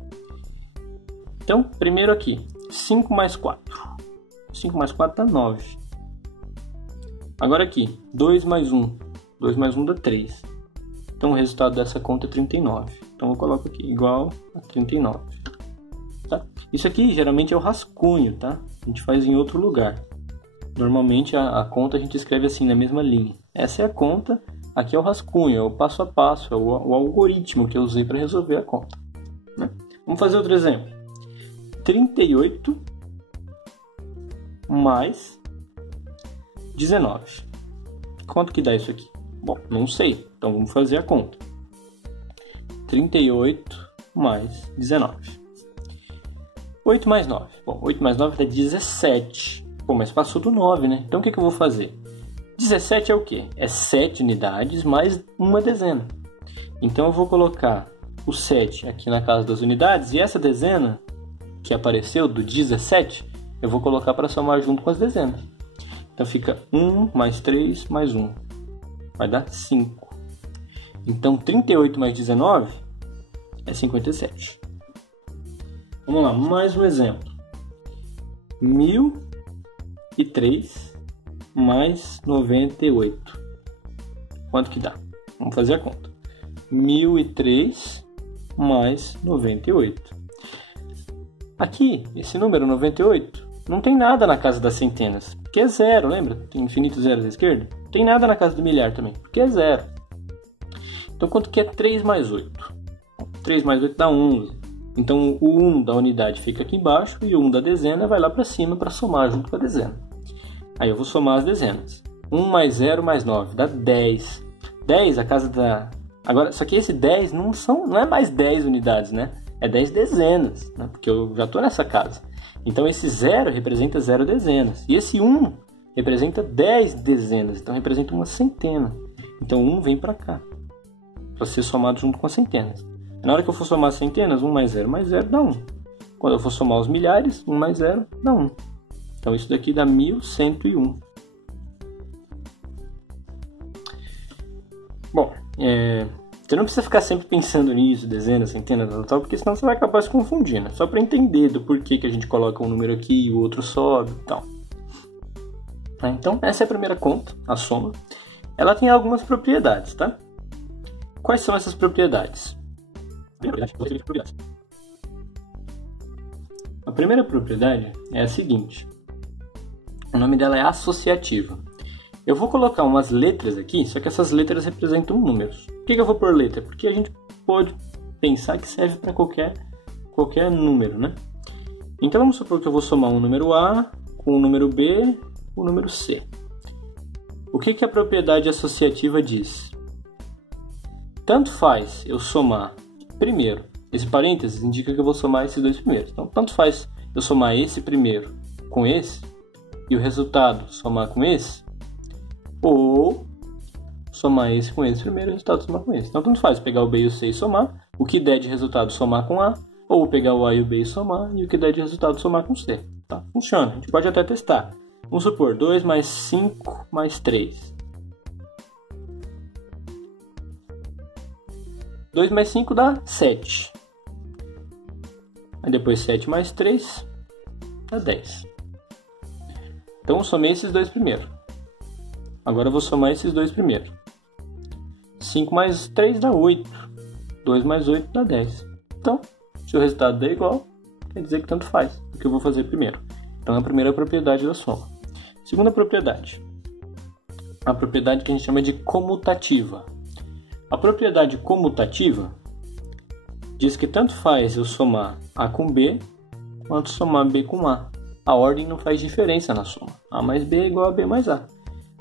Então, primeiro aqui, 5 mais 4. 5 mais 4 dá 9. Agora aqui, 2 mais 1. 2 mais 1 dá 3. Então o resultado dessa conta é 39. Então eu coloco aqui, igual a 39. Tá? Isso aqui geralmente é o rascunho, tá? A gente faz em outro lugar. Normalmente a conta a gente escreve assim, na mesma linha. Essa é a conta, aqui é o rascunho, é o passo a passo, é o algoritmo que eu usei para resolver a conta. Né? Vamos fazer outro exemplo. 38 mais 19. Quanto que dá isso aqui? Bom, não sei. Então vamos fazer a conta. 38 mais 19. 8 mais 9. Bom, 8 mais 9 dá 17. Pô, mas passou do 9, né? Então o que eu vou fazer? 17 é o quê? É 7 unidades mais uma dezena. Então eu vou colocar o 7 aqui na casa das unidades e essa dezena que apareceu do 17, eu vou colocar para somar junto com as dezenas. Então fica 1 mais 3 mais 1. Vai dar 5. Então 38 mais 19 é 57. Vamos lá, mais um exemplo. 1003 mais 98. Quanto que dá? Vamos fazer a conta. 1003 mais 98. Aqui, esse número 98, não tem nada na casa das centenas, porque é zero, lembra? Tem infinitos zeros à esquerda. Não tem nada na casa do milhar também, porque é zero. Então, quanto que é 3 mais 8? 3 mais 8 dá 11. Então, o 1 da unidade fica aqui embaixo e o 1 da dezena vai lá para cima para somar junto com a dezena. Aí eu vou somar as dezenas. 1 mais 0 mais 9 dá 10. 10, a casa da... Agora, só que esse 10 não é mais 10 unidades, né? É 10 dezenas, né? Porque eu já estou nessa casa. Então, esse 0 representa 0 dezenas. E esse 1 representa 10 dezenas. Então, representa uma centena. Então, 1 vem para cá, para ser somado junto com as centenas. Na hora que eu for somar as centenas, 1 mais 0 dá 1. Quando eu for somar os milhares, 1 mais 0 dá 1. Então, isso daqui dá 1101. Bom, você não precisa ficar sempre pensando nisso, dezenas, centenas, tal, porque senão você vai acabar se confundindo. Só para entender do porquê que a gente coloca um número aqui e o outro sobe e tal. Então, essa é a primeira conta, a soma. Ela tem algumas propriedades, tá? Quais são essas propriedades? A primeira propriedade é a seguinte. O nome dela é associativa. Eu vou colocar umas letras aqui, só que essas letras representam números. Por que eu vou pôr letra? Porque a gente pode pensar que serve para qualquer número, né? Então vamos supor que eu vou somar um número A com um número B com um número C. O que a propriedade associativa diz? Tanto faz eu somar primeiro. Esse parênteses indica que eu vou somar esses dois primeiros. Então, tanto faz eu somar esse primeiro com esse e o resultado somar com esse, ou somar esse com esse primeiro e o resultado somar com esse. Então, tanto faz pegar o B e o C e somar, o que der de resultado somar com A, ou pegar o A e o B e somar, e o que der de resultado somar com C. Tá? Funciona, a gente pode até testar. Vamos supor, 2 mais 5 mais 3. 2 mais 5 dá 7. Aí depois 7 mais 3 dá 10. Então eu somei esses dois primeiro. Agora eu vou somar esses dois primeiro. 5 mais 3 dá 8. 2 mais 8 dá 10. Então, se o resultado der igual, quer dizer que tanto faz o que eu vou fazer primeiro. Então é a primeira propriedade da soma. Segunda propriedade. A propriedade que a gente chama de comutativa. A propriedade comutativa diz que tanto faz eu somar A com B quanto somar B com A. A ordem não faz diferença na soma. A mais B é igual a B mais A.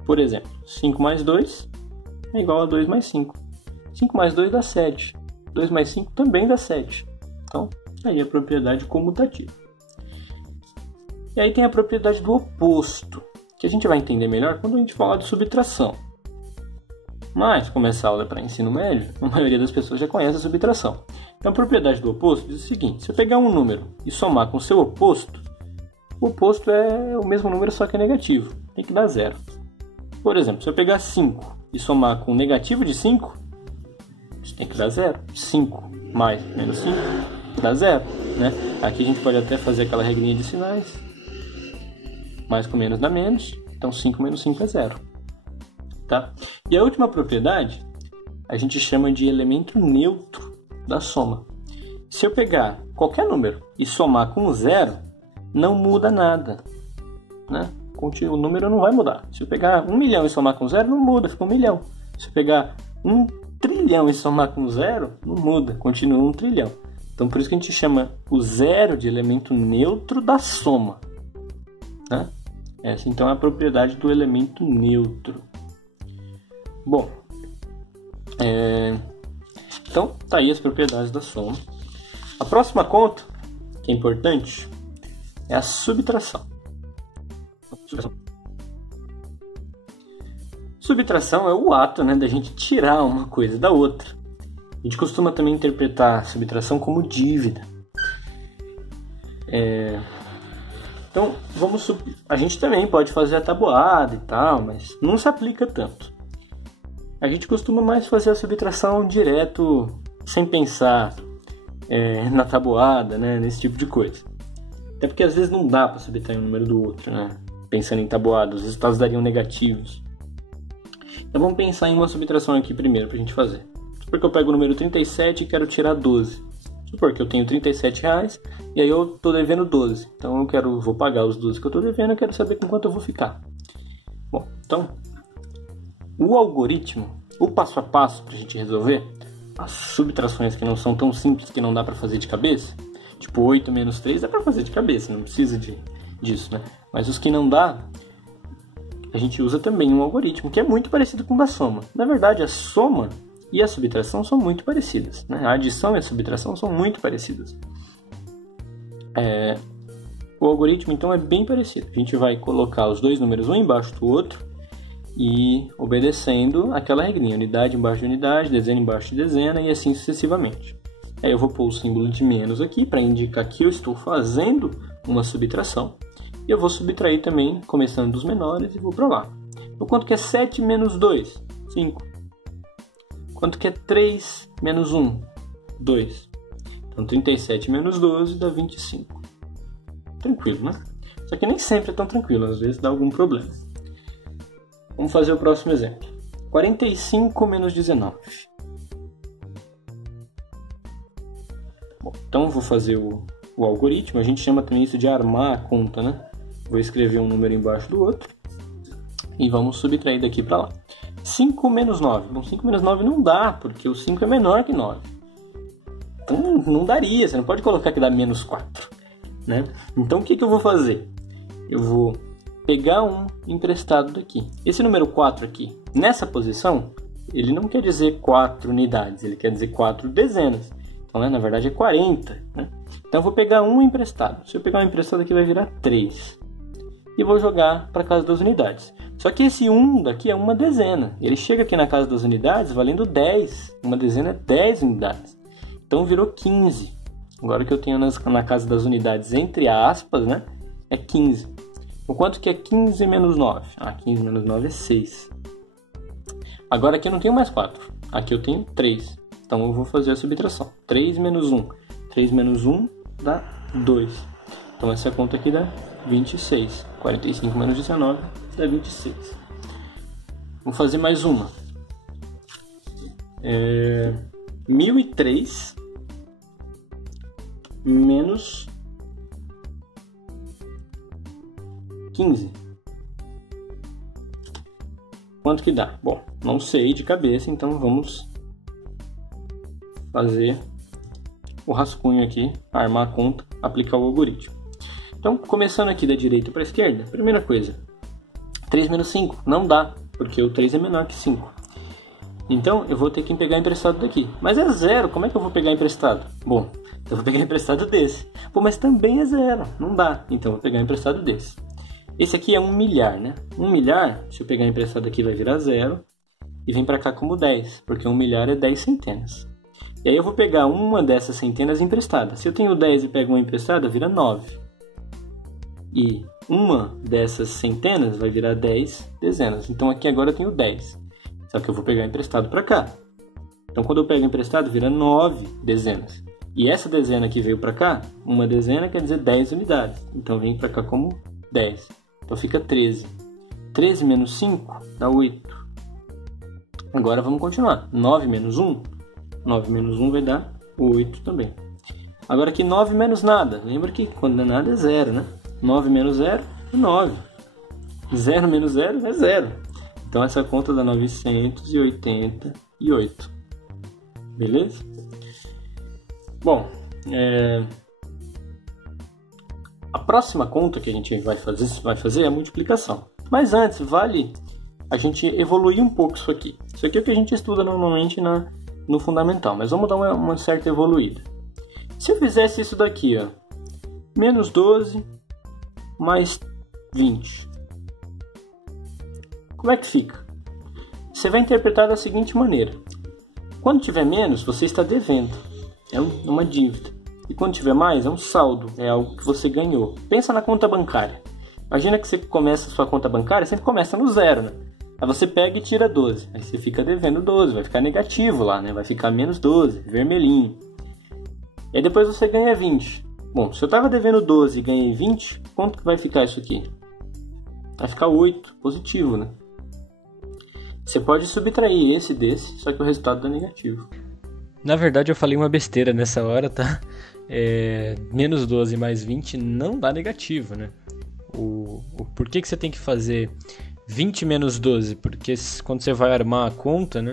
Por exemplo, 5 mais 2 é igual a 2 mais 5. 5 mais 2 dá 7. 2 mais 5 também dá 7. Então, aí a propriedade comutativa. E aí tem a propriedade do oposto, que a gente vai entender melhor quando a gente falar de subtração. Mas, como essa aula é para ensino médio, a maioria das pessoas já conhece a subtração. Então, a propriedade do oposto diz o seguinte: se eu pegar um número e somar com o seu oposto, o oposto é o mesmo número, só que é negativo. Tem que dar 0. Por exemplo, se eu pegar 5 e somar com o negativo de 5, isso tem que dar 0. 5 mais menos 5 dá 0. Né? Aqui a gente pode até fazer aquela regrinha de sinais. Mais com menos dá menos. Então 5 menos 5 é 0. Tá? E a última propriedade a gente chama de elemento neutro da soma. Se eu pegar qualquer número e somar com 0, não muda nada. Né? O número não vai mudar. Se eu pegar 1 milhão e somar com 0, não muda, fica 1 milhão. Se eu pegar 1 trilhão e somar com 0, não muda, continua 1 trilhão. Então por isso que a gente chama o 0 de elemento neutro da soma. Né? Essa então é a propriedade do elemento neutro. Bom, então tá aí as propriedades da soma. A próxima conta, que é importante, é a subtração. Subtração é o ato, né, da gente tirar uma coisa da outra. A gente costuma também interpretar a subtração como dívida. Então, a gente também pode fazer a tabuada e tal, mas não se aplica tanto. A gente costuma mais fazer a subtração direto, sem pensar na tabuada, né, nesse tipo de coisa. Até porque às vezes não dá para subtrair um número do outro, né? Pensando em tabuada, os resultados dariam negativos. Então vamos pensar em uma subtração aqui primeiro para a gente fazer. Supor que eu pego o número 37 e quero tirar 12. Supor que eu tenho R$37 e aí eu estou devendo 12. Então vou pagar os 12 que eu estou devendo, eu quero saber com quanto eu vou ficar. Bom, então o algoritmo, o passo a passo para a gente resolver as subtrações que não são tão simples que não dá para fazer de cabeça, tipo 8 menos 3 dá para fazer de cabeça, não precisa disso, né? Mas os que não dá, a gente usa também um algoritmo que é muito parecido com o da soma. Na verdade, a soma e a subtração são muito parecidas, né? A adição e a subtração são muito parecidas. O algoritmo, então, é bem parecido. A gente vai colocar os dois números um embaixo do outro e obedecendo aquela regrinha. Unidade embaixo de unidade, dezena embaixo de dezena e assim sucessivamente. Aí eu vou pôr o símbolo de menos aqui para indicar que eu estou fazendo uma subtração. E eu vou subtrair também, começando dos menores, e vou para lá. Então, quanto que é 7 menos 2? 5. Quanto que é 3 menos 1? 2. Então, 37 menos 12 dá 25. Tranquilo, né? Só que nem sempre é tão tranquilo, às vezes dá algum problema. Vamos fazer o próximo exemplo. 45 menos 19. Bom, então, eu vou fazer o algoritmo. A gente chama também isso de armar a conta, né? Vou escrever um número embaixo do outro e vamos subtrair daqui para lá. 5 menos 9. Bom, 5 menos 9 não dá, porque o 5 é menor que 9. Então não daria, você não pode colocar que dá menos 4. Né? Então o que eu vou fazer? Eu vou pegar um emprestado daqui. Esse número 4 aqui, nessa posição, ele não quer dizer 4 unidades, ele quer dizer 4 dezenas. Então, na verdade, é 40. Né? Então eu vou pegar um emprestado. Se eu pegar um emprestado aqui, vai virar 3. E vou jogar para a casa das unidades. Só que esse 1 daqui é uma dezena. Ele chega aqui na casa das unidades valendo 10. Uma dezena é 10 unidades. Então virou 15. Agora que eu tenho na casa das unidades, entre aspas, né, é 15. O quanto que é 15 menos 9? 15 menos 9 é 6. Agora aqui eu não tenho mais 4. Aqui eu tenho 3. Então eu vou fazer a subtração. 3 menos 1. 3 menos 1 dá 2. Então essa conta aqui dá 26. 45 menos 19 dá 26. Vamos fazer mais uma. 1003 menos 15. Quanto que dá? Bom, não sei de cabeça, então vamos fazer o rascunho aqui, armar a conta, aplicar o algoritmo. Então, começando aqui da direita para a esquerda, primeira coisa, 3 menos 5, não dá, porque o 3 é menor que 5. Então, eu vou ter que pegar emprestado daqui. Mas é 0, como é que eu vou pegar emprestado? Bom, eu vou pegar emprestado desse. Pô, mas também é 0, não dá, então eu vou pegar emprestado desse. Esse aqui é 1 milhar, né? 1 milhar, se eu pegar emprestado aqui, vai virar 0. E vem para cá como 10, porque 1 milhar é 10 centenas. E aí eu vou pegar uma dessas centenas emprestada. Se eu tenho 10 e pego uma emprestada, vira 9. E uma dessas centenas vai virar 10 dezenas. Então aqui agora eu tenho 10. Só que eu vou pegar emprestado para cá. Então quando eu pego emprestado, vira 9 dezenas. E essa dezena que veio para cá, uma dezena quer dizer 10 unidades. Então vem para cá como 10. Então fica 13. 13 menos 5 dá 8. Agora vamos continuar. 9 menos 1. 9 menos 1 vai dar 8 também. Agora aqui 9 menos nada. Lembra que quando não é nada é 0, né? 9 menos 0 é 9. 0 menos 0 é 0. Então essa conta dá 988. Beleza? Bom, a próxima conta que a gente vai fazer é a multiplicação. Mas antes, vale a gente evoluir um pouco isso aqui. Isso aqui é o que a gente estuda normalmente no fundamental, mas vamos dar uma certa evoluída. Se eu fizesse isso daqui, ó, menos 12 mais 20, como é que fica? Você vai interpretar da seguinte maneira. Quando tiver menos, você está devendo. É uma dívida. E quando tiver mais, é um saldo. É algo que você ganhou. Pensa na conta bancária. Imagina que você começa a sua conta bancária, sempre começa no 0, né? Aí você pega e tira 12. Aí você fica devendo 12. Vai ficar negativo lá, né? Vai ficar menos 12, vermelhinho. E aí depois você ganha 20. Bom, se eu estava devendo 12 e ganhei 20, quanto que vai ficar isso aqui? Vai ficar 8, positivo, né? Você pode subtrair esse desse, só que o resultado dá negativo. Na verdade eu falei uma besteira nessa hora, tá? Menos 12 mais 20 não dá negativo, né? Por que você tem que fazer 20 menos 12? Porque quando você vai armar a conta, né?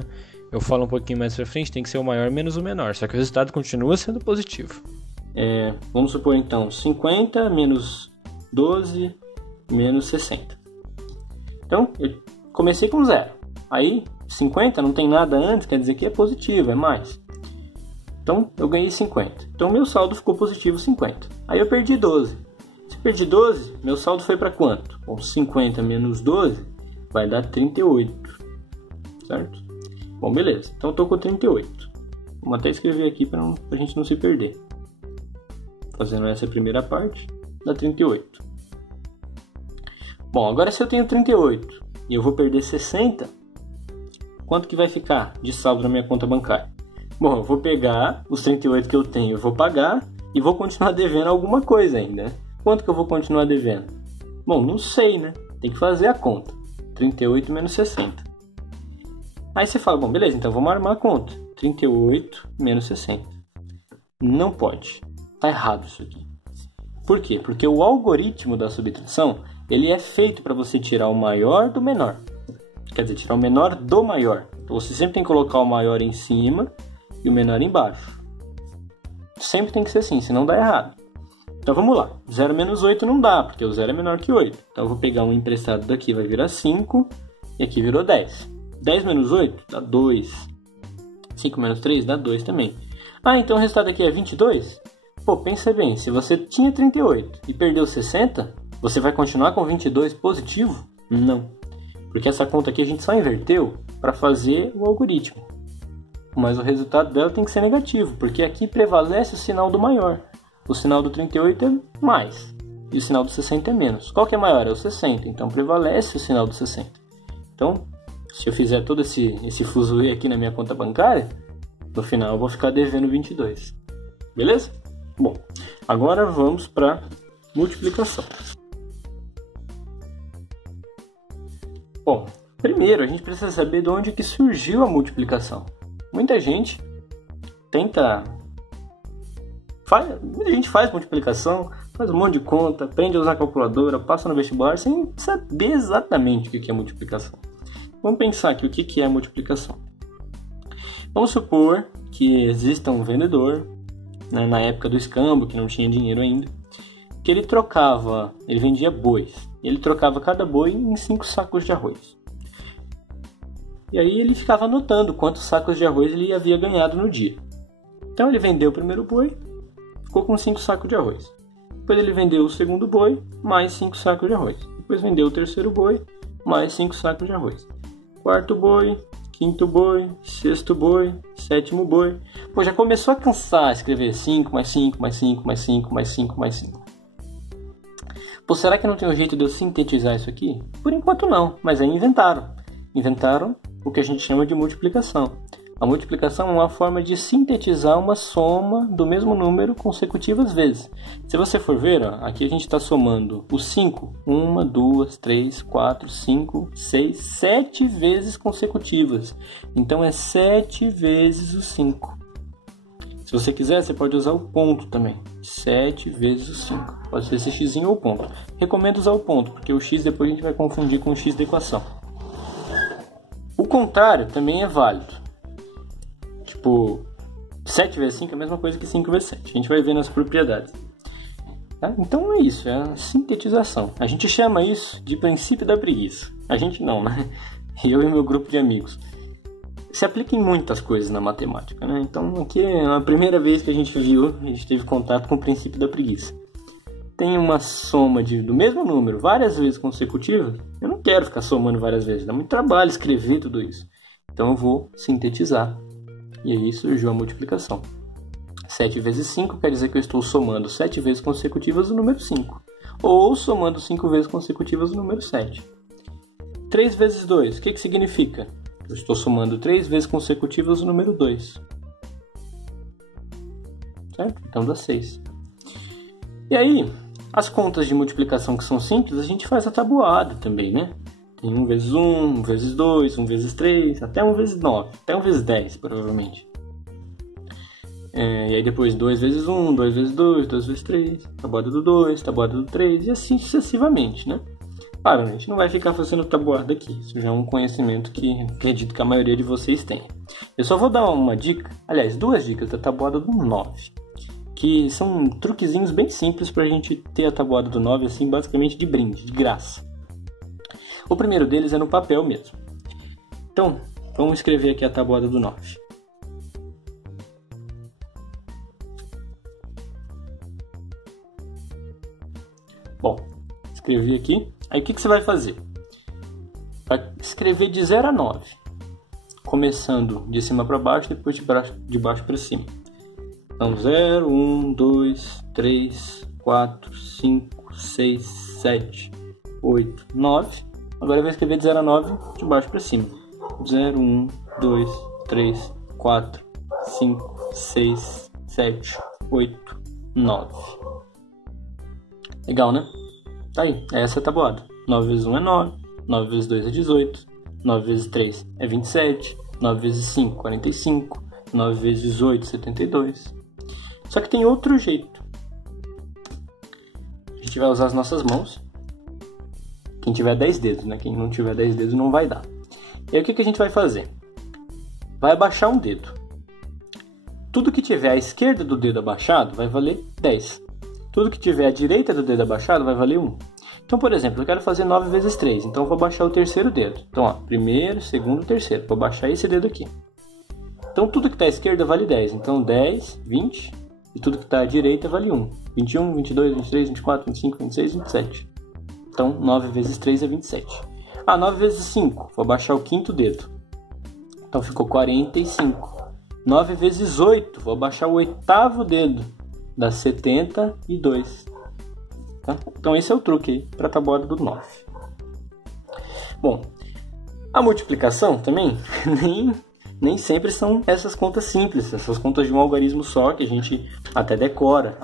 Eu falo um pouquinho mais pra frente, tem que ser o maior menos o menor. Só que o resultado continua sendo positivo. Vamos supor então 50 menos 12 menos 60. Então eu comecei com 0. Aí 50 não tem nada antes, quer dizer que é positivo, é mais. Então eu ganhei 50. Então meu saldo ficou positivo 50. Aí eu perdi 12. Se eu perdi 12, meu saldo foi para quanto? Bom, 50 menos 12 vai dar 38. Certo? Bom, beleza. Então eu estou com 38. Vamos até escrever aqui para a gente não se perder. Fazendo essa primeira parte, dá 38. Bom, agora se eu tenho 38 e eu vou perder 60, quanto que vai ficar de saldo na minha conta bancária? Bom, eu vou pegar os 38 que eu tenho, eu vou pagar e vou continuar devendo alguma coisa ainda, né? Quanto que eu vou continuar devendo? Bom, não sei, né? Tem que fazer a conta. 38 menos 60. Aí você fala, bom, beleza, então vamos armar a conta. 38 menos 60. Não pode. Tá errado isso aqui. Por quê? Porque o algoritmo da subtração, ele é feito para você tirar o maior do menor. Quer dizer, tirar o menor do maior. Então você sempre tem que colocar o maior em cima e o menor embaixo. Sempre tem que ser assim, senão dá errado. Então vamos lá. 0 menos 8 não dá, porque o 0 é menor que 8. Então eu vou pegar um emprestado daqui, vai virar 5. E aqui virou 10. 10 menos 8 dá 2. 5 menos 3 dá 2 também. Ah, então o resultado aqui é 22? Pô, pensa bem. Se você tinha 38 e perdeu 60, você vai continuar com 22 positivo? Não. Porque essa conta aqui a gente só inverteu para fazer o algoritmo. Mas o resultado dela tem que ser negativo, porque aqui prevalece o sinal do maior. O sinal do 38 é mais e o sinal do 60 é menos. Qual que é maior? É o 60, então prevalece o sinal do 60. Então, se eu fizer todo esse fuzuê aqui na minha conta bancária, no final eu vou ficar devendo 22. Beleza? Bom, Agora vamos para multiplicação. Bom, primeiro a gente precisa saber de onde que surgiu a multiplicação. Muita gente faz multiplicação, faz um monte de conta, aprende a usar a calculadora, passa no vestibular sem saber exatamente o que é multiplicação. Vamos pensar aqui o que é multiplicação. Vamos supor que exista um vendedor, né, na época do escambo, que não tinha dinheiro ainda, que ele vendia bois. Ele trocava cada boi em 5 sacos de arroz. E aí ele ficava anotando quantos sacos de arroz ele havia ganhado no dia. Então ele vendeu o primeiro boi, ficou com 5 sacos de arroz. Depois ele vendeu o segundo boi, mais 5 sacos de arroz. Depois vendeu o terceiro boi, mais 5 sacos de arroz. Quarto boi, quinto boi, sexto boi, sétimo boi. Pô, já começou a cansar escrever 5 mais 5 mais 5 mais 5 mais 5 mais 5. Pô, será que não tem um jeito de eu sintetizar isso aqui? Por enquanto não, mas aí inventaram. Inventaram o que a gente chama de multiplicação. A multiplicação é uma forma de sintetizar uma soma do mesmo número consecutivas vezes. Se você for ver, ó, aqui a gente está somando os 5. 1, 2, 3, 4, 5, 6, 7 vezes consecutivas. Então é 7 vezes o 5. Se você quiser, você pode usar o ponto também. 7 vezes o 5. Pode ser esse x ou o ponto. Recomendo usar o ponto, porque o x depois a gente vai confundir com o x da equação. O contrário também é válido. Tipo, 7 vezes 5 é a mesma coisa que 5 vezes 7. A gente vai ver nas propriedades. Tá? Então é isso, é a sintetização. A gente chama isso de princípio da preguiça. A gente não, né? Eu e meu grupo de amigos. Se aplica em muitas coisas na matemática, né? Então aqui é a primeira vez que a gente teve contato com o princípio da preguiça. Tem uma soma do mesmo número várias vezes consecutivas. Eu não quero ficar somando várias vezes, dá muito trabalho escrever tudo isso. Então eu vou sintetizar. E aí surgiu a multiplicação. 7 vezes 5 quer dizer que eu estou somando 7 vezes consecutivas o número 5. Ou somando 5 vezes consecutivas o número 7. 3 vezes 2, o que significa? Eu estou somando 3 vezes consecutivas o número 2. Certo? Então dá 6. E aí, as contas de multiplicação que são simples, a gente faz a tabuada também, né? Tem 1 vezes 1, 1 vezes 2, 1 vezes 3, até 1 vezes 9, até 1 vezes 10, provavelmente. E aí depois 2 vezes 1, 2 vezes 2, 2 vezes 3, tabuada do 2, tabuada do 3 e assim sucessivamente, né? Claro, a gente não vai ficar fazendo tabuada aqui, isso já é um conhecimento que acredito que a maioria de vocês tem. Eu só vou dar uma dica, aliás, 2 dicas da tabuada do 9, que são truquezinhos bem simples pra gente ter a tabuada do 9 assim, basicamente de brinde, de graça. O primeiro deles é no papel mesmo. Então, vamos escrever aqui a tabuada do 9. Bom, escrevi aqui. Aí o que você vai fazer? Vai escrever de 0 a 9. Começando de cima para baixo, depois de baixo para cima. Então, 0, 1, 2, 3, 4, 5, 6, 7, 8, 9. Agora eu vou escrever de 0 a 9, de baixo para cima. 0, 1, 2, 3, 4, 5, 6, 7, 8, 9. Legal, né? Tá aí, essa é a tabuada. 9 vezes 1 é 9, 9 vezes 2 é 18, 9 vezes 3 é 27, 9 vezes 5 é 45, 9 vezes 8 é 72. Só que tem outro jeito. A gente vai usar as nossas mãos. Quem tiver 10 dedos, né? Quem não tiver 10 dedos não vai dar. E aí o que a gente vai fazer? Vai abaixar um dedo. Tudo que tiver à esquerda do dedo abaixado vai valer 10. Tudo que tiver à direita do dedo abaixado vai valer 1. Então, por exemplo, eu quero fazer 9 vezes 3. Então eu vou abaixar o terceiro dedo. Então, ó, primeiro, segundo, terceiro. Vou abaixar esse dedo aqui. Então tudo que está à esquerda vale 10. Então 10, 20. E tudo que está à direita vale 1. 21, 22, 23, 24, 25, 26, 27. Então, 9 vezes 3 é 27. 9 vezes 5. Vou abaixar o quinto dedo. Então, ficou 45. 9 vezes 8. Vou abaixar o oitavo dedo. Dá 72. Tá? Então, esse é o truque aí para a tabuada do 9. Bom, a multiplicação também nem nem sempre são essas contas simples, essas contas de um algarismo só, que a gente até decora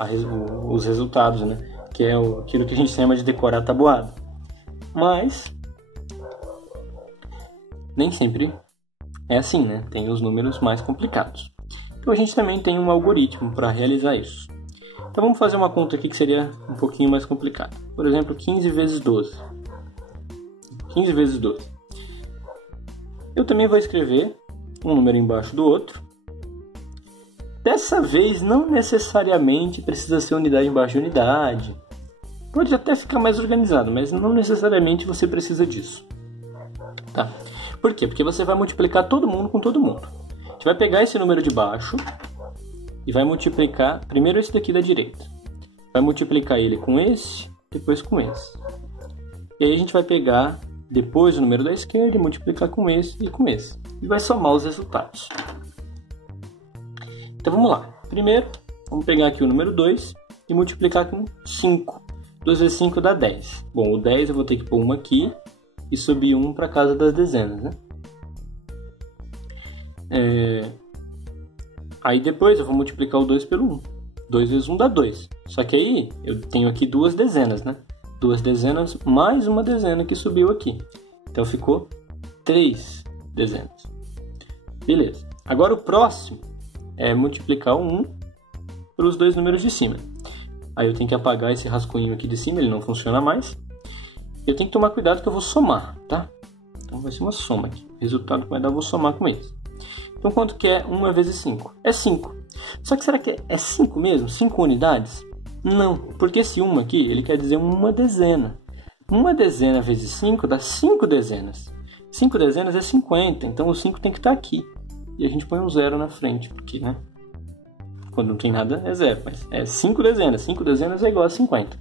os resultados, né? Que é aquilo que a gente chama de decorar tabuada. Mas nem sempre é assim, né? Tem os números mais complicados. Então a gente também tem um algoritmo para realizar isso. Então vamos fazer uma conta aqui que seria um pouquinho mais complicada. Por exemplo, 15 vezes 12. 15 vezes 12. Eu também vou escrever um número embaixo do outro. Dessa vez, não necessariamente precisa ser unidade embaixo de unidade. Pode até ficar mais organizado, mas não necessariamente você precisa disso. Tá? Por quê? Porque você vai multiplicar todo mundo com todo mundo. A gente vai pegar esse número de baixo e vai multiplicar primeiro esse daqui da direita. Vai multiplicar ele com esse, depois com esse. E aí a gente vai pegar depois o número da esquerda e multiplicar com esse e com esse. E vai somar os resultados. Então vamos lá. Primeiro, vamos pegar aqui o número 2 e multiplicar com 5. 2 vezes 5 dá 10. Bom, o 10 eu vou ter que pôr 1 aqui e subir 1 para casa das dezenas, né? Aí depois eu vou multiplicar o 2 pelo 1. 2 vezes 1 dá 2. Só que aí eu tenho aqui duas dezenas, né? Duas dezenas mais uma dezena que subiu aqui. Então ficou 3 dezenas. Beleza. Agora o próximo é multiplicar o 1 pelos dois números de cima. Aí eu tenho que apagar esse rascunho aqui de cima, ele não funciona mais. Eu tenho que tomar cuidado que eu vou somar, tá? Então vai ser uma soma aqui. O resultado que vai dar eu vou somar com esse. Então quanto que é 1 vezes 5? É 5. Só que será que é 5 mesmo? 5 unidades? Não, porque esse 1 aqui, ele quer dizer uma dezena. Uma dezena vezes 5 dá 5 dezenas. 5 dezenas é 50, então o 5 tem que estar aqui. E a gente põe um 0 na frente, porque, né? Quando não tem nada é 0, mas é 5 dezenas. 5 dezenas é igual a 50.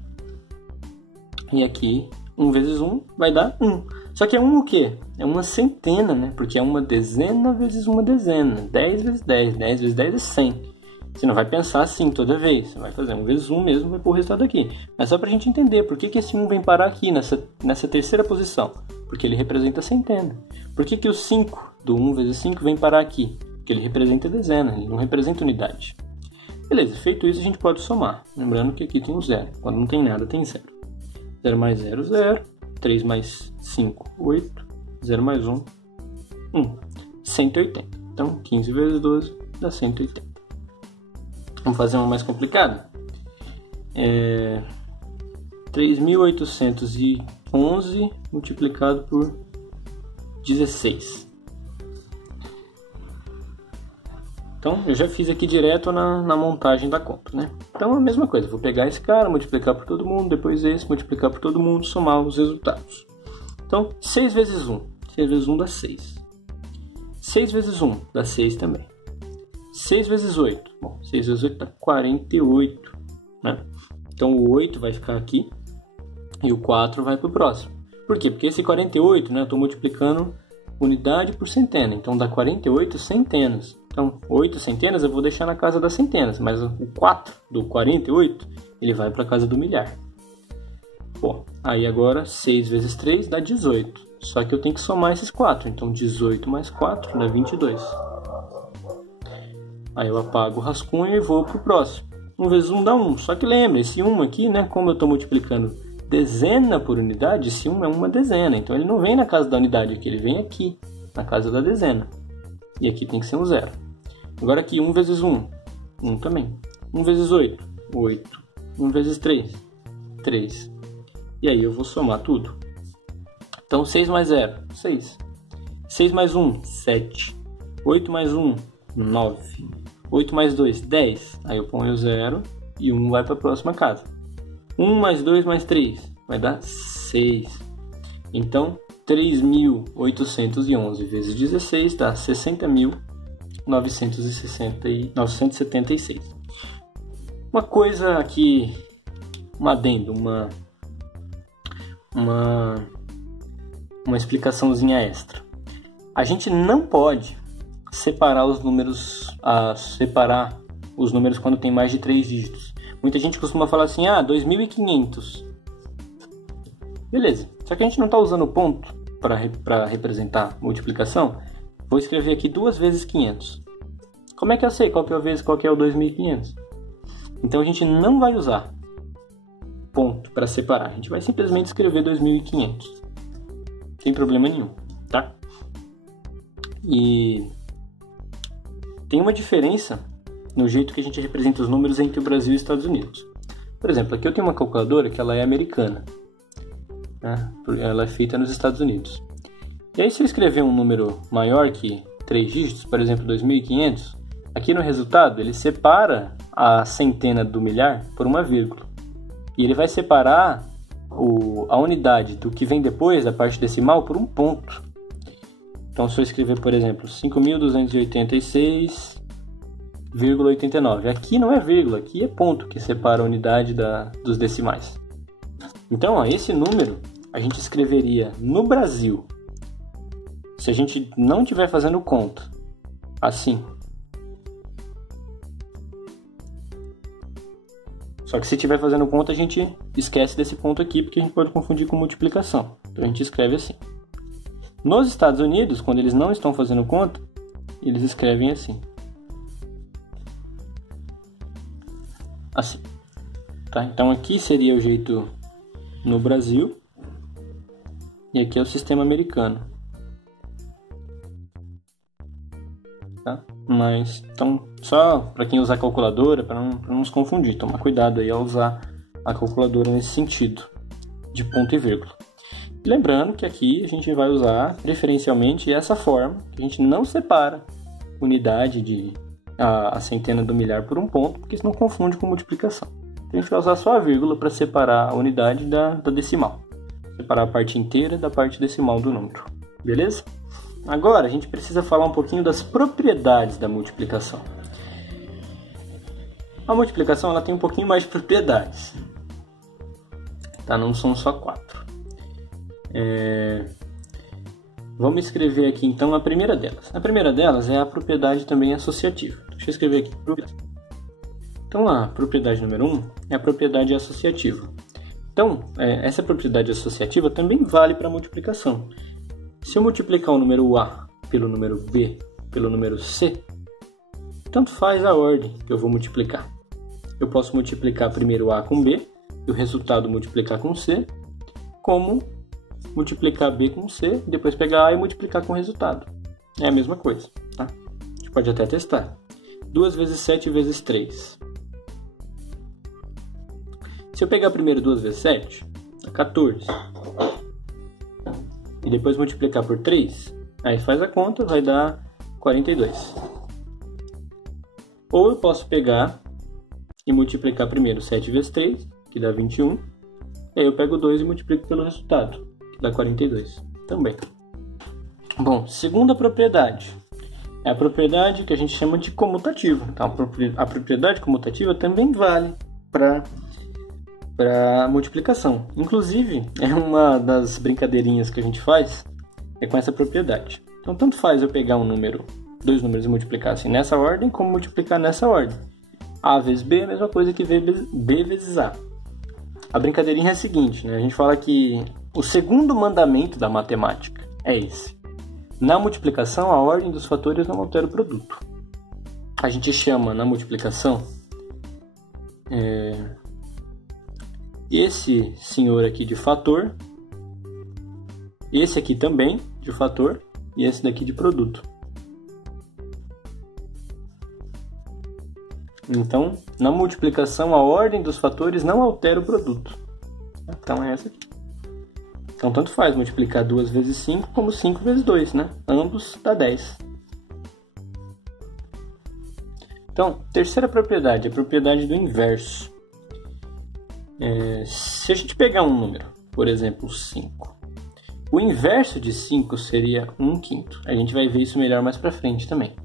E aqui, 1 vezes 1 vai dar 1. Só que é 1 o quê? É uma centena, né? Porque é uma dezena vezes uma dezena. 10 vezes 10. 10 vezes 10 é 100. Você não vai pensar assim toda vez. Você vai fazer 1 vezes 1 mesmo, vai pôr o resultado aqui. Mas só pra gente entender por que esse 1 vem parar aqui, nessa terceira posição. Porque ele representa a centena. Por que o 5 do 1 vezes 5 vem parar aqui? Porque ele representa a dezena, ele não representa unidade. Beleza, feito isso a gente pode somar. Lembrando que aqui tem um 0. Quando não tem nada, tem 0. 0 mais 0, 0. 3 mais 5, 8. 0 mais 1, 1. 180. Então, 15 vezes 12 dá 180. Vamos fazer uma mais complicada? 3.811 multiplicado por 16. Então, eu já fiz aqui direto na montagem da conta, né? Então, a mesma coisa. Vou pegar esse cara, multiplicar por todo mundo, depois esse, multiplicar por todo mundo, somar os resultados. Então, 6 vezes 1. 6 vezes 1 dá 6. 6 vezes 1 dá 6 também. 6 vezes 8. Bom, 6 vezes 8 dá 48, né? Então, o 8 vai ficar aqui e o 4 vai para o próximo. Por quê? Porque esse 48, né? Eu estou multiplicando unidade por centena. Então, dá 48 centenas. Então, 8 centenas eu vou deixar na casa das centenas, mas o 4 do 48, ele vai para a casa do milhar. Bom, aí agora 6 vezes 3 dá 18. Só que eu tenho que somar esses 4. Então, 18 mais 4 dá 22. Aí eu apago o rascunho e vou para o próximo. 1 vezes 1 dá 1. Só que lembra, esse 1 aqui, né, como eu estou multiplicando dezena por unidade, esse 1 é uma dezena. Então, ele não vem na casa da unidade aqui, ele vem aqui, na casa da dezena. E aqui tem que ser um 0. Agora aqui, 1 vezes 1, 1 também. 1 vezes 8, 8. 1 vezes 3, 3. E aí eu vou somar tudo. Então, 6 mais 0, 6. 6 mais 1, 7. 8 mais 1, 9. 8 mais 2, 10. Aí eu ponho 0 e 1 vai para a próxima casa. 1 mais 2 mais 3 vai dar 6. Então, 3.811 vezes 16 dá 60.976. Uma coisa aqui, um adendo, uma explicaçãozinha extra. A gente não pode separar os números quando tem mais de 3 dígitos. Muita gente costuma falar assim, 2.500. Beleza, só que a gente não está usando ponto para representar multiplicação. Vou escrever aqui 2 vezes 500. Como é que eu sei qual que é o vezes qual que é o 2.500? Então a gente não vai usar ponto para separar. A gente vai simplesmente escrever 2.500. Sem problema nenhum, tá? E tem uma diferença no jeito que a gente representa os números entre o Brasil e os Estados Unidos. Por exemplo, aqui eu tenho uma calculadora que ela é americana, né? Ela é feita nos Estados Unidos. E aí se eu escrever um número maior que 3 dígitos, por exemplo 2.500, aqui no resultado ele separa a centena do milhar por uma vírgula. E ele vai separar a unidade do que vem depois da parte decimal por um ponto. Então se eu escrever, por exemplo, 5.286,89, aqui não é vírgula, aqui é ponto que separa a unidade dos decimais. Então, ó, esse número a gente escreveria no Brasil, se a gente não estiver fazendo conta, assim. Só que se estiver fazendo conta, a gente esquece desse ponto aqui, porque a gente pode confundir com multiplicação. Então a gente escreve assim. Nos Estados Unidos, quando eles não estão fazendo conta, eles escrevem assim. Assim. Tá? Então aqui seria o jeito no Brasil. E aqui é o sistema americano. Tá? Mas, então, só para quem usar calculadora, para não se confundir, tomar cuidado aí ao usar a calculadora nesse sentido, de ponto e vírgula. E lembrando que aqui a gente vai usar preferencialmente essa forma, que a gente não separa unidade a centena do milhar por um ponto, porque isso não confunde com multiplicação. Então, a gente vai usar só a vírgula para separar a unidade da decimal, separar a parte inteira da parte decimal do número, beleza? Agora a gente precisa falar um pouquinho das propriedades da multiplicação. A multiplicação ela tem um pouquinho mais de propriedades, tá? Não são só 4. Vamos escrever aqui então a primeira delas. A primeira delas é a propriedade também associativa. Deixa eu escrever aqui. Então a propriedade número 1 é a propriedade associativa. Então essa propriedade associativa também vale para a multiplicação. Se eu multiplicar o número A pelo número B pelo número C, tanto faz a ordem que eu vou multiplicar. Eu posso multiplicar primeiro A com B e o resultado multiplicar com C, como multiplicar B com C, depois pegar A e multiplicar com o resultado. É a mesma coisa, tá? A gente pode até testar. 2 vezes 7 vezes 3. Se eu pegar primeiro 2 vezes 7, dá 14. E depois multiplicar por 3, aí faz a conta, vai dar 42. Ou eu posso pegar e multiplicar primeiro 7 vezes 3, que dá 21. E aí eu pego 2 e multiplico pelo resultado, que dá 42 também. Bom, segunda propriedade. É a propriedade que a gente chama de comutativa. Então, a propriedade comutativa também vale para multiplicação. Inclusive, é uma das brincadeirinhas que a gente faz com essa propriedade. Então, tanto faz eu pegar dois números e multiplicar assim nessa ordem, como multiplicar nessa ordem. A vezes B é a mesma coisa que B vezes A. A brincadeirinha é a seguinte, né? A gente fala que o segundo mandamento da matemática é esse. Na multiplicação, a ordem dos fatores não altera o produto. A gente chama na multiplicação esse senhor aqui de fator, esse aqui também de fator e esse daqui de produto. Então, na multiplicação, a ordem dos fatores não altera o produto. Então, é essa aqui. Então, tanto faz multiplicar 2 vezes 5 como 5 vezes 2, né? Ambos dá 10. Então, terceira propriedade, a propriedade do inverso. Se a gente pegar um número, por exemplo, 5, o inverso de 5 seria 1/5. A gente vai ver isso melhor mais pra frente também.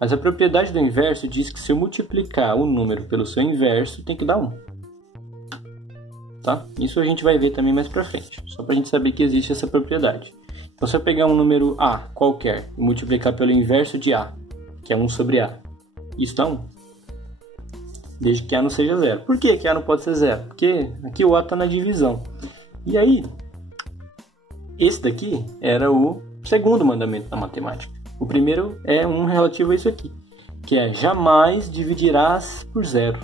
Mas a propriedade do inverso diz que se eu multiplicar o número pelo seu inverso, tem que dar 1. Tá? Isso a gente vai ver também mais pra frente, só pra gente saber que existe essa propriedade. Então, se eu pegar um número A qualquer e multiplicar pelo inverso de A, que é 1 sobre A, isso dá 1. Desde que A não seja 0. Por que A não pode ser 0? Porque aqui o A está na divisão. E aí, esse daqui era o segundo mandamento da matemática. O primeiro é um relativo a isso aqui, que é jamais dividirás por zero.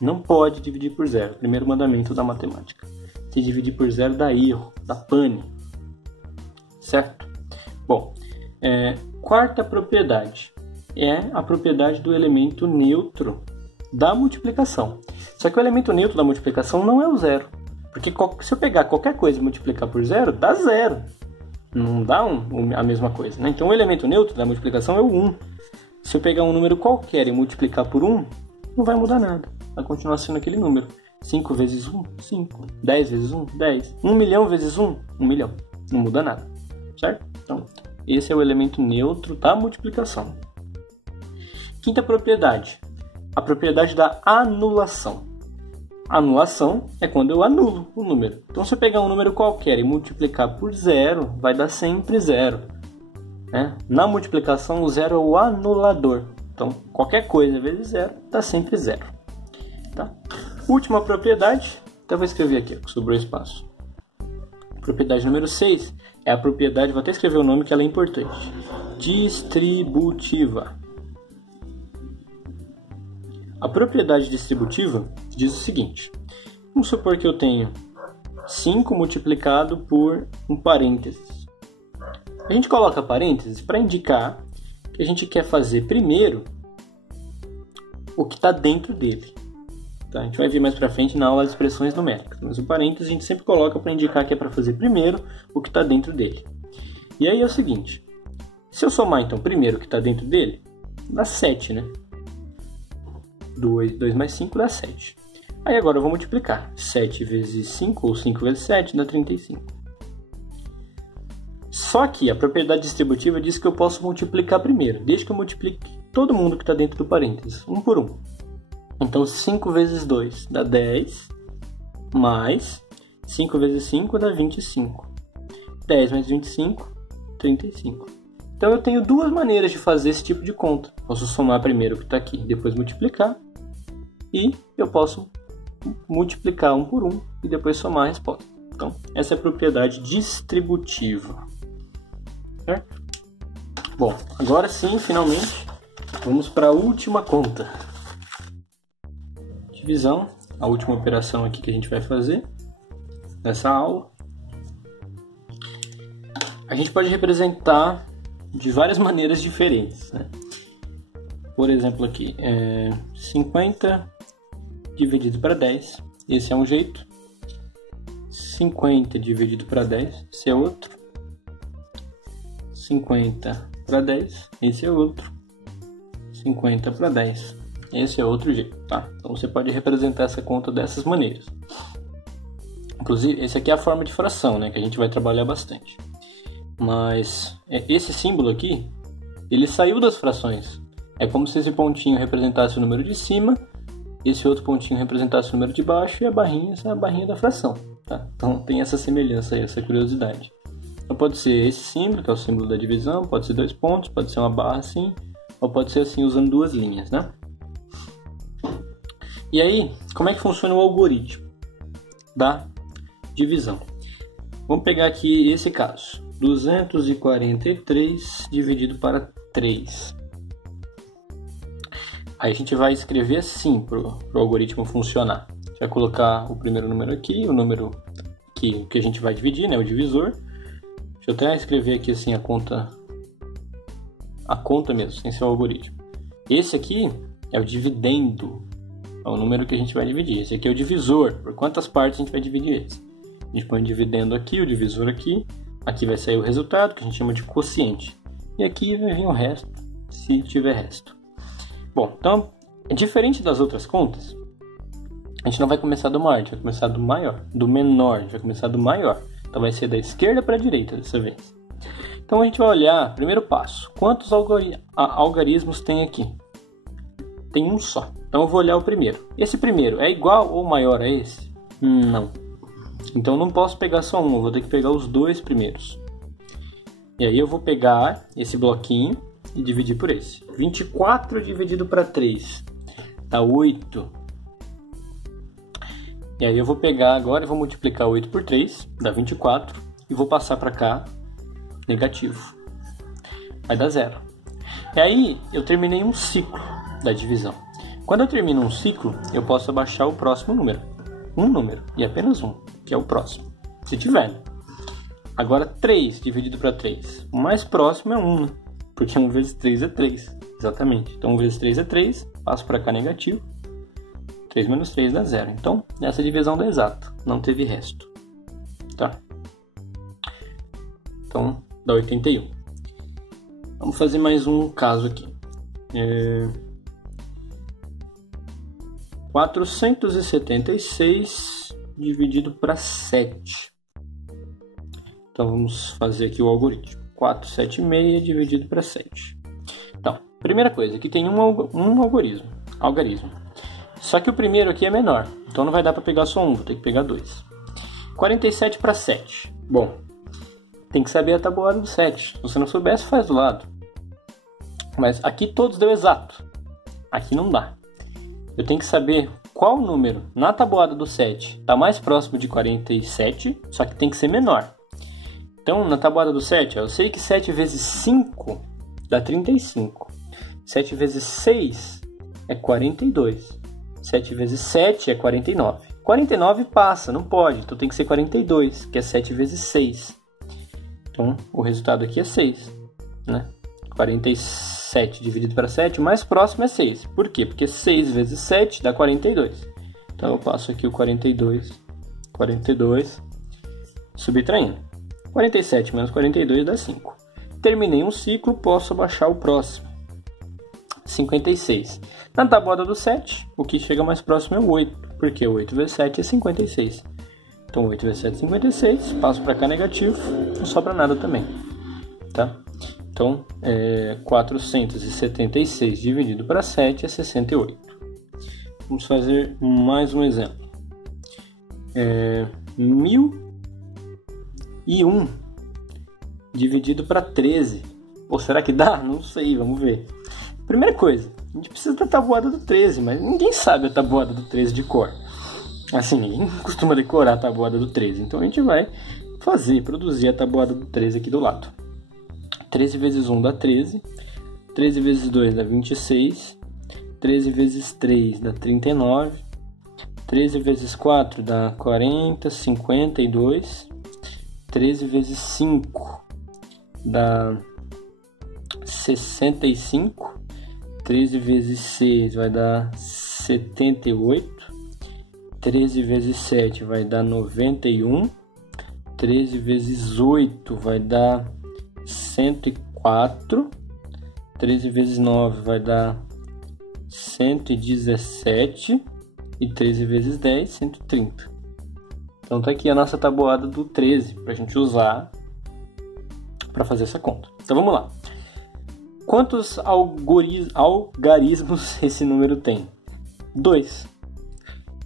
Não pode dividir por zero. Primeiro mandamento da matemática. Se dividir por zero dá erro, dá pane. Certo? Bom, quarta propriedade é a propriedade do elemento neutro da multiplicação. Só que o elemento neutro da multiplicação não é o zero. Porque se eu pegar qualquer coisa e multiplicar por zero, dá zero. Não dá a mesma coisa, né? Então o elemento neutro da multiplicação é o 1. Se eu pegar um número qualquer e multiplicar por 1, não vai mudar nada. Vai continuar sendo aquele número. 5 vezes 1, 5. 10 vezes 1, 10. 1 milhão vezes 1, 1 milhão. Não muda nada. Certo? Então, esse é o elemento neutro da multiplicação. Quinta propriedade. A propriedade da anulação. Anulação é quando eu anulo o número. Então, se eu pegar um número qualquer e multiplicar por zero, vai dar sempre zero. Na multiplicação, o zero é o anulador. Então, qualquer coisa vezes zero, dá sempre zero. Tá? Última propriedade, então eu vou escrever aqui, que sobrou espaço. Propriedade número 6 é a propriedade, vou até escrever o nome que ela é importante. Distributiva. A propriedade distributiva diz o seguinte. Vamos supor que eu tenho 5 multiplicado por um parênteses. A gente coloca parênteses para indicar que a gente quer fazer primeiro o que está dentro dele. Tá? A gente vai ver mais para frente na aula de expressões numéricas. Mas o parênteses a gente sempre coloca para indicar que é para fazer primeiro o que está dentro dele. E aí é o seguinte. Se eu somar então primeiro o que está dentro dele, dá 7, né? 2 mais 5 dá 7. Aí agora eu vou multiplicar. 7 vezes 5 ou 5 vezes 7 dá 35. Só que a propriedade distributiva diz que eu posso multiplicar primeiro, desde que eu multiplique todo mundo que está dentro do parênteses, um por um. Então 5 vezes 2 dá 10, mais 5 vezes 5 dá 25. 10 mais 25, 35. Então eu tenho duas maneiras de fazer esse tipo de conta. Posso somar primeiro o que está aqui, depois multiplicar. E eu posso multiplicar um por um e depois somar a resposta. Então, essa é a propriedade distributiva. Certo? Bom, agora sim, finalmente, vamos para a última conta. Divisão, a última operação aqui que a gente vai fazer nessa aula. A gente pode representar de várias maneiras diferentes, né? Por exemplo aqui, 50 dividido para 10, esse é um jeito. 50 dividido para 10, esse é outro. 50 para 10, esse é outro. 50 para 10, esse é outro jeito, tá? Então você pode representar essa conta dessas maneiras. Inclusive, esse aqui é a forma de fração, né, que a gente vai trabalhar bastante. Mas esse símbolo aqui, ele saiu das frações. É como se esse pontinho representasse o número de cima, esse outro pontinho representasse o número de baixo e a barrinha, essa é a barrinha da fração. Tá? Então tem essa semelhança aí, essa curiosidade. Então pode ser esse símbolo, que é o símbolo da divisão, pode ser 2 pontos, pode ser uma barra assim, ou pode ser assim usando duas linhas, né? E aí, como é que funciona o algoritmo da divisão? Vamos pegar aqui esse caso. 243 dividido para 3. Aí a gente vai escrever assim para o algoritmo funcionar. A gente vai colocar o primeiro número aqui, o número que a gente vai dividir, né, o divisor. Deixa eu até escrever aqui assim a conta mesmo, sem ser o algoritmo. Esse aqui é o dividendo, é o número que a gente vai dividir. Esse aqui é o divisor, por quantas partes a gente vai dividir esse. A gente põe o dividendo aqui, o divisor aqui. Aqui vai sair o resultado, que a gente chama de quociente. E aqui vai vir o resto, se tiver resto. Bom, então, diferente das outras contas, a gente não vai começar do maior, a gente vai começar do maior. Do menor, a gente vai começar do maior. Então vai ser da esquerda para a direita dessa vez. Então a gente vai olhar, primeiro passo, quantos algarismos tem aqui? Tem um só. Então eu vou olhar o primeiro. Esse primeiro é igual ou maior a esse? Não. Então eu não posso pegar só um, eu vou ter que pegar os dois primeiros. E aí eu vou pegar esse bloquinho e dividir por esse. 24 dividido para 3 dá 8. E aí eu vou pegar agora e vou multiplicar 8 por 3, dá 24. E vou passar para cá negativo. vai dar 0. E aí eu terminei um ciclo da divisão. Quando eu termino um ciclo, eu posso abaixar o próximo número. Um número, e apenas um, que é o próximo. Se tiver. Agora 3 dividido para 3. O mais próximo é 1, né? Porque 1 vezes 3 é 3. Exatamente. Então 1 vezes 3 é 3. Passo para cá negativo. 3 menos 3 dá 0. Então, essa divisão dá exato. Não teve resto. Tá? Então, dá 81. Vamos fazer mais um caso aqui. 476 dividido para 7. Então, vamos fazer aqui o algoritmo. 476 dividido para 7. Então, primeira coisa, aqui tem um algarismo. Só que o primeiro aqui é menor. Então, não vai dar para pegar só um, vou ter que pegar 2. 47 para 7. Bom, tem que saber a tabuada do 7. Se você não soubesse, faz do lado. Mas aqui todos deu exato. Aqui não dá. Eu tenho que saber qual número na tabuada do 7 está mais próximo de 47, só que tem que ser menor. Então, na tabuada do 7, eu sei que 7 vezes 5 dá 35. 7 vezes 6 é 42. 7 vezes 7 é 49. 49 passa, não pode. Então, tem que ser 42, que é 7 vezes 6. Então, o resultado aqui é 6. Né? 47 dividido para 7, o mais próximo é 6. Por quê? Porque 6 vezes 7 dá 42. Então, eu passo aqui o 42, subtraindo. 47 menos 42 dá 5. Terminei um ciclo, posso abaixar o próximo. 56. Na tabuada do 7, o que chega mais próximo é o 8, porque 8 vezes 7 é 56. Então, 8 vezes 7 é 56, passo para cá negativo, não sobra nada também. Tá? Então, 476 dividido para 7 é 68. Vamos fazer mais um exemplo. 1001 dividido para 13. Ou será que dá? Não sei, vamos ver. Primeira coisa, a gente precisa da tabuada do 13, mas ninguém sabe a tabuada do 13 de cor. Assim, ninguém costuma decorar a tabuada do 13. Então a gente vai produzir a tabuada do 13 aqui do lado. 13 vezes 1 dá 13. 13 vezes 2 dá 26. 13 vezes 3 dá 39. 13 vezes 4 dá 40, 52. 13 vezes 5 dá 65. 13 vezes 6 vai dar 78. 13 vezes 7 vai dar 91. 13 vezes 8 vai dar 104. 13 vezes 9 vai dar 117. E 13 vezes 10, 130. Então tá aqui a nossa tabuada do 13 para a gente usar para fazer essa conta. Então vamos lá. Quantos algarismos esse número tem? 2.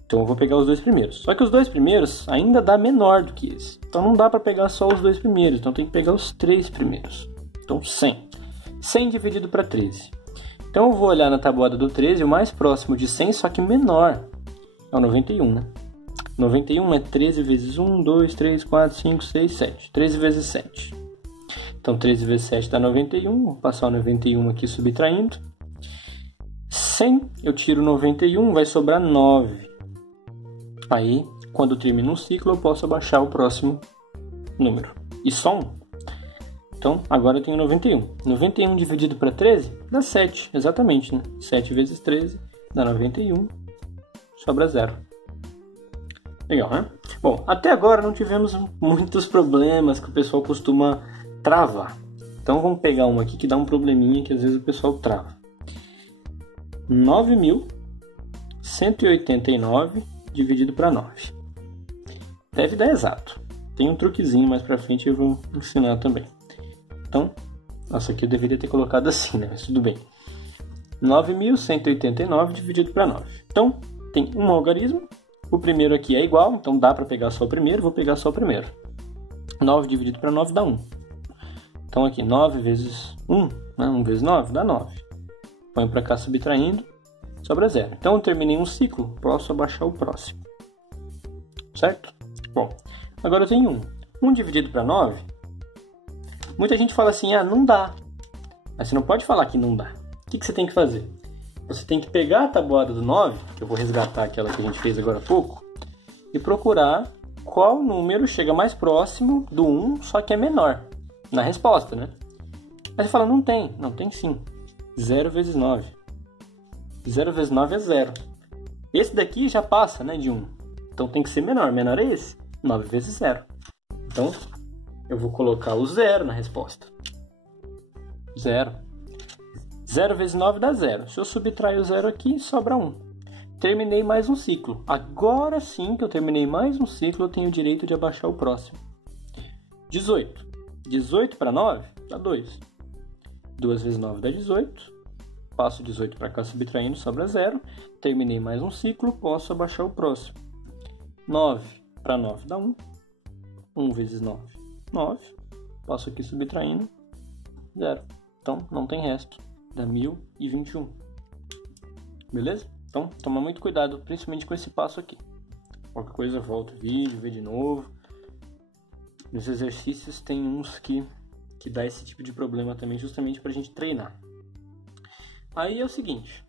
Então eu vou pegar os 2 primeiros. Só que os 2 primeiros ainda dá menor do que esse. Então não dá para pegar só os 2 primeiros. Então tem que pegar os 3 primeiros. Então 100. 100 dividido para 13. Então eu vou olhar na tabuada do 13, o mais próximo de 100, só que menor. É o 91, né? 91 é 13 vezes 1, 2, 3, 4, 5, 6, 7. 13 vezes 7. Então 13 vezes 7 dá 91. Vou passar o 91 aqui subtraindo. 100, eu tiro 91, vai sobrar 9. Aí, quando eu termino um ciclo, eu posso abaixar o próximo número. E só um. Então, agora eu tenho 91. 91 dividido para 13 dá 7, exatamente, né? 7 vezes 13 dá 91. Sobra 0. Legal, né? Bom, até agora não tivemos muitos problemas que o pessoal costuma travar. Então vamos pegar uma aqui que dá um probleminha que às vezes o pessoal trava. 9.189 dividido para 9. Deve dar exato. Tem um truquezinho mais pra frente eu vou ensinar também. Então, nossa, aqui eu deveria ter colocado assim, né? Mas tudo bem. 9.189 dividido para 9. Então, tem um algarismo. O primeiro aqui é igual, então dá para pegar só o primeiro. Vou pegar só o primeiro. 9 dividido para 9 dá 1. Então aqui, 9 vezes 1, né? 1 vezes 9 dá 9. Põe para cá subtraindo, sobra 0. Então eu terminei um ciclo, posso abaixar o próximo. Certo? Bom, agora eu tenho 1. 1 dividido para 9, muita gente fala assim, não dá. Mas você não pode falar que não dá. O que você tem que fazer? Você tem que pegar a tabuada do 9, que eu vou resgatar aquela que a gente fez agora há pouco, e procurar qual número chega mais próximo do 1, só que é menor, na resposta, né? Aí você fala, não tem. Não, tem sim. 0 vezes 9. 0 vezes 9 é 0. Esse daqui já passa, né, de 1. Então tem que ser menor. Menor é esse. 9 vezes 0. Então, eu vou colocar o 0 na resposta. 0. 0 vezes 9 dá 0. Se eu subtrair o 0 aqui, sobra 1. Terminei mais um ciclo. Agora sim que eu terminei mais um ciclo, eu tenho o direito de abaixar o próximo. 18. 18 para 9 dá 2. 2 vezes 9 dá 18. Passo 18 para cá subtraindo, sobra 0. Terminei mais um ciclo, posso abaixar o próximo. 9 para 9 dá 1. 1 vezes 9, 9. Passo aqui subtraindo, 0. Então, não tem resto. Dá 1021. Beleza? Então, toma muito cuidado, principalmente com esse passo aqui. Qualquer coisa, volta o vídeo, vê de novo. Nos exercícios tem uns que dá esse tipo de problema também, justamente para a gente treinar. Aí é o seguinte,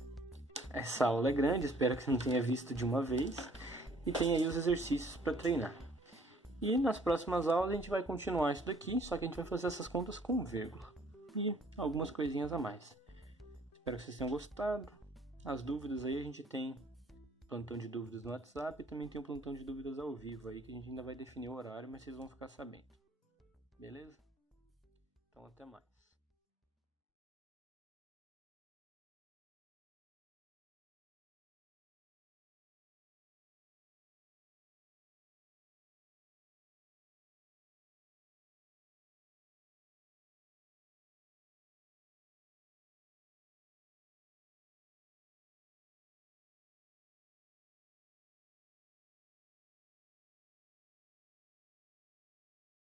essa aula é grande, espero que você não tenha visto de uma vez, e tem aí os exercícios para treinar. E nas próximas aulas a gente vai continuar isso daqui, só que a gente vai fazer essas contas com vírgula e algumas coisinhas a mais. Espero que vocês tenham gostado. As dúvidas aí a gente tem plantão de dúvidas no WhatsApp e também tem um plantão de dúvidas ao vivo aí, que a gente ainda vai definir o horário, mas vocês vão ficar sabendo. Beleza? Então até mais.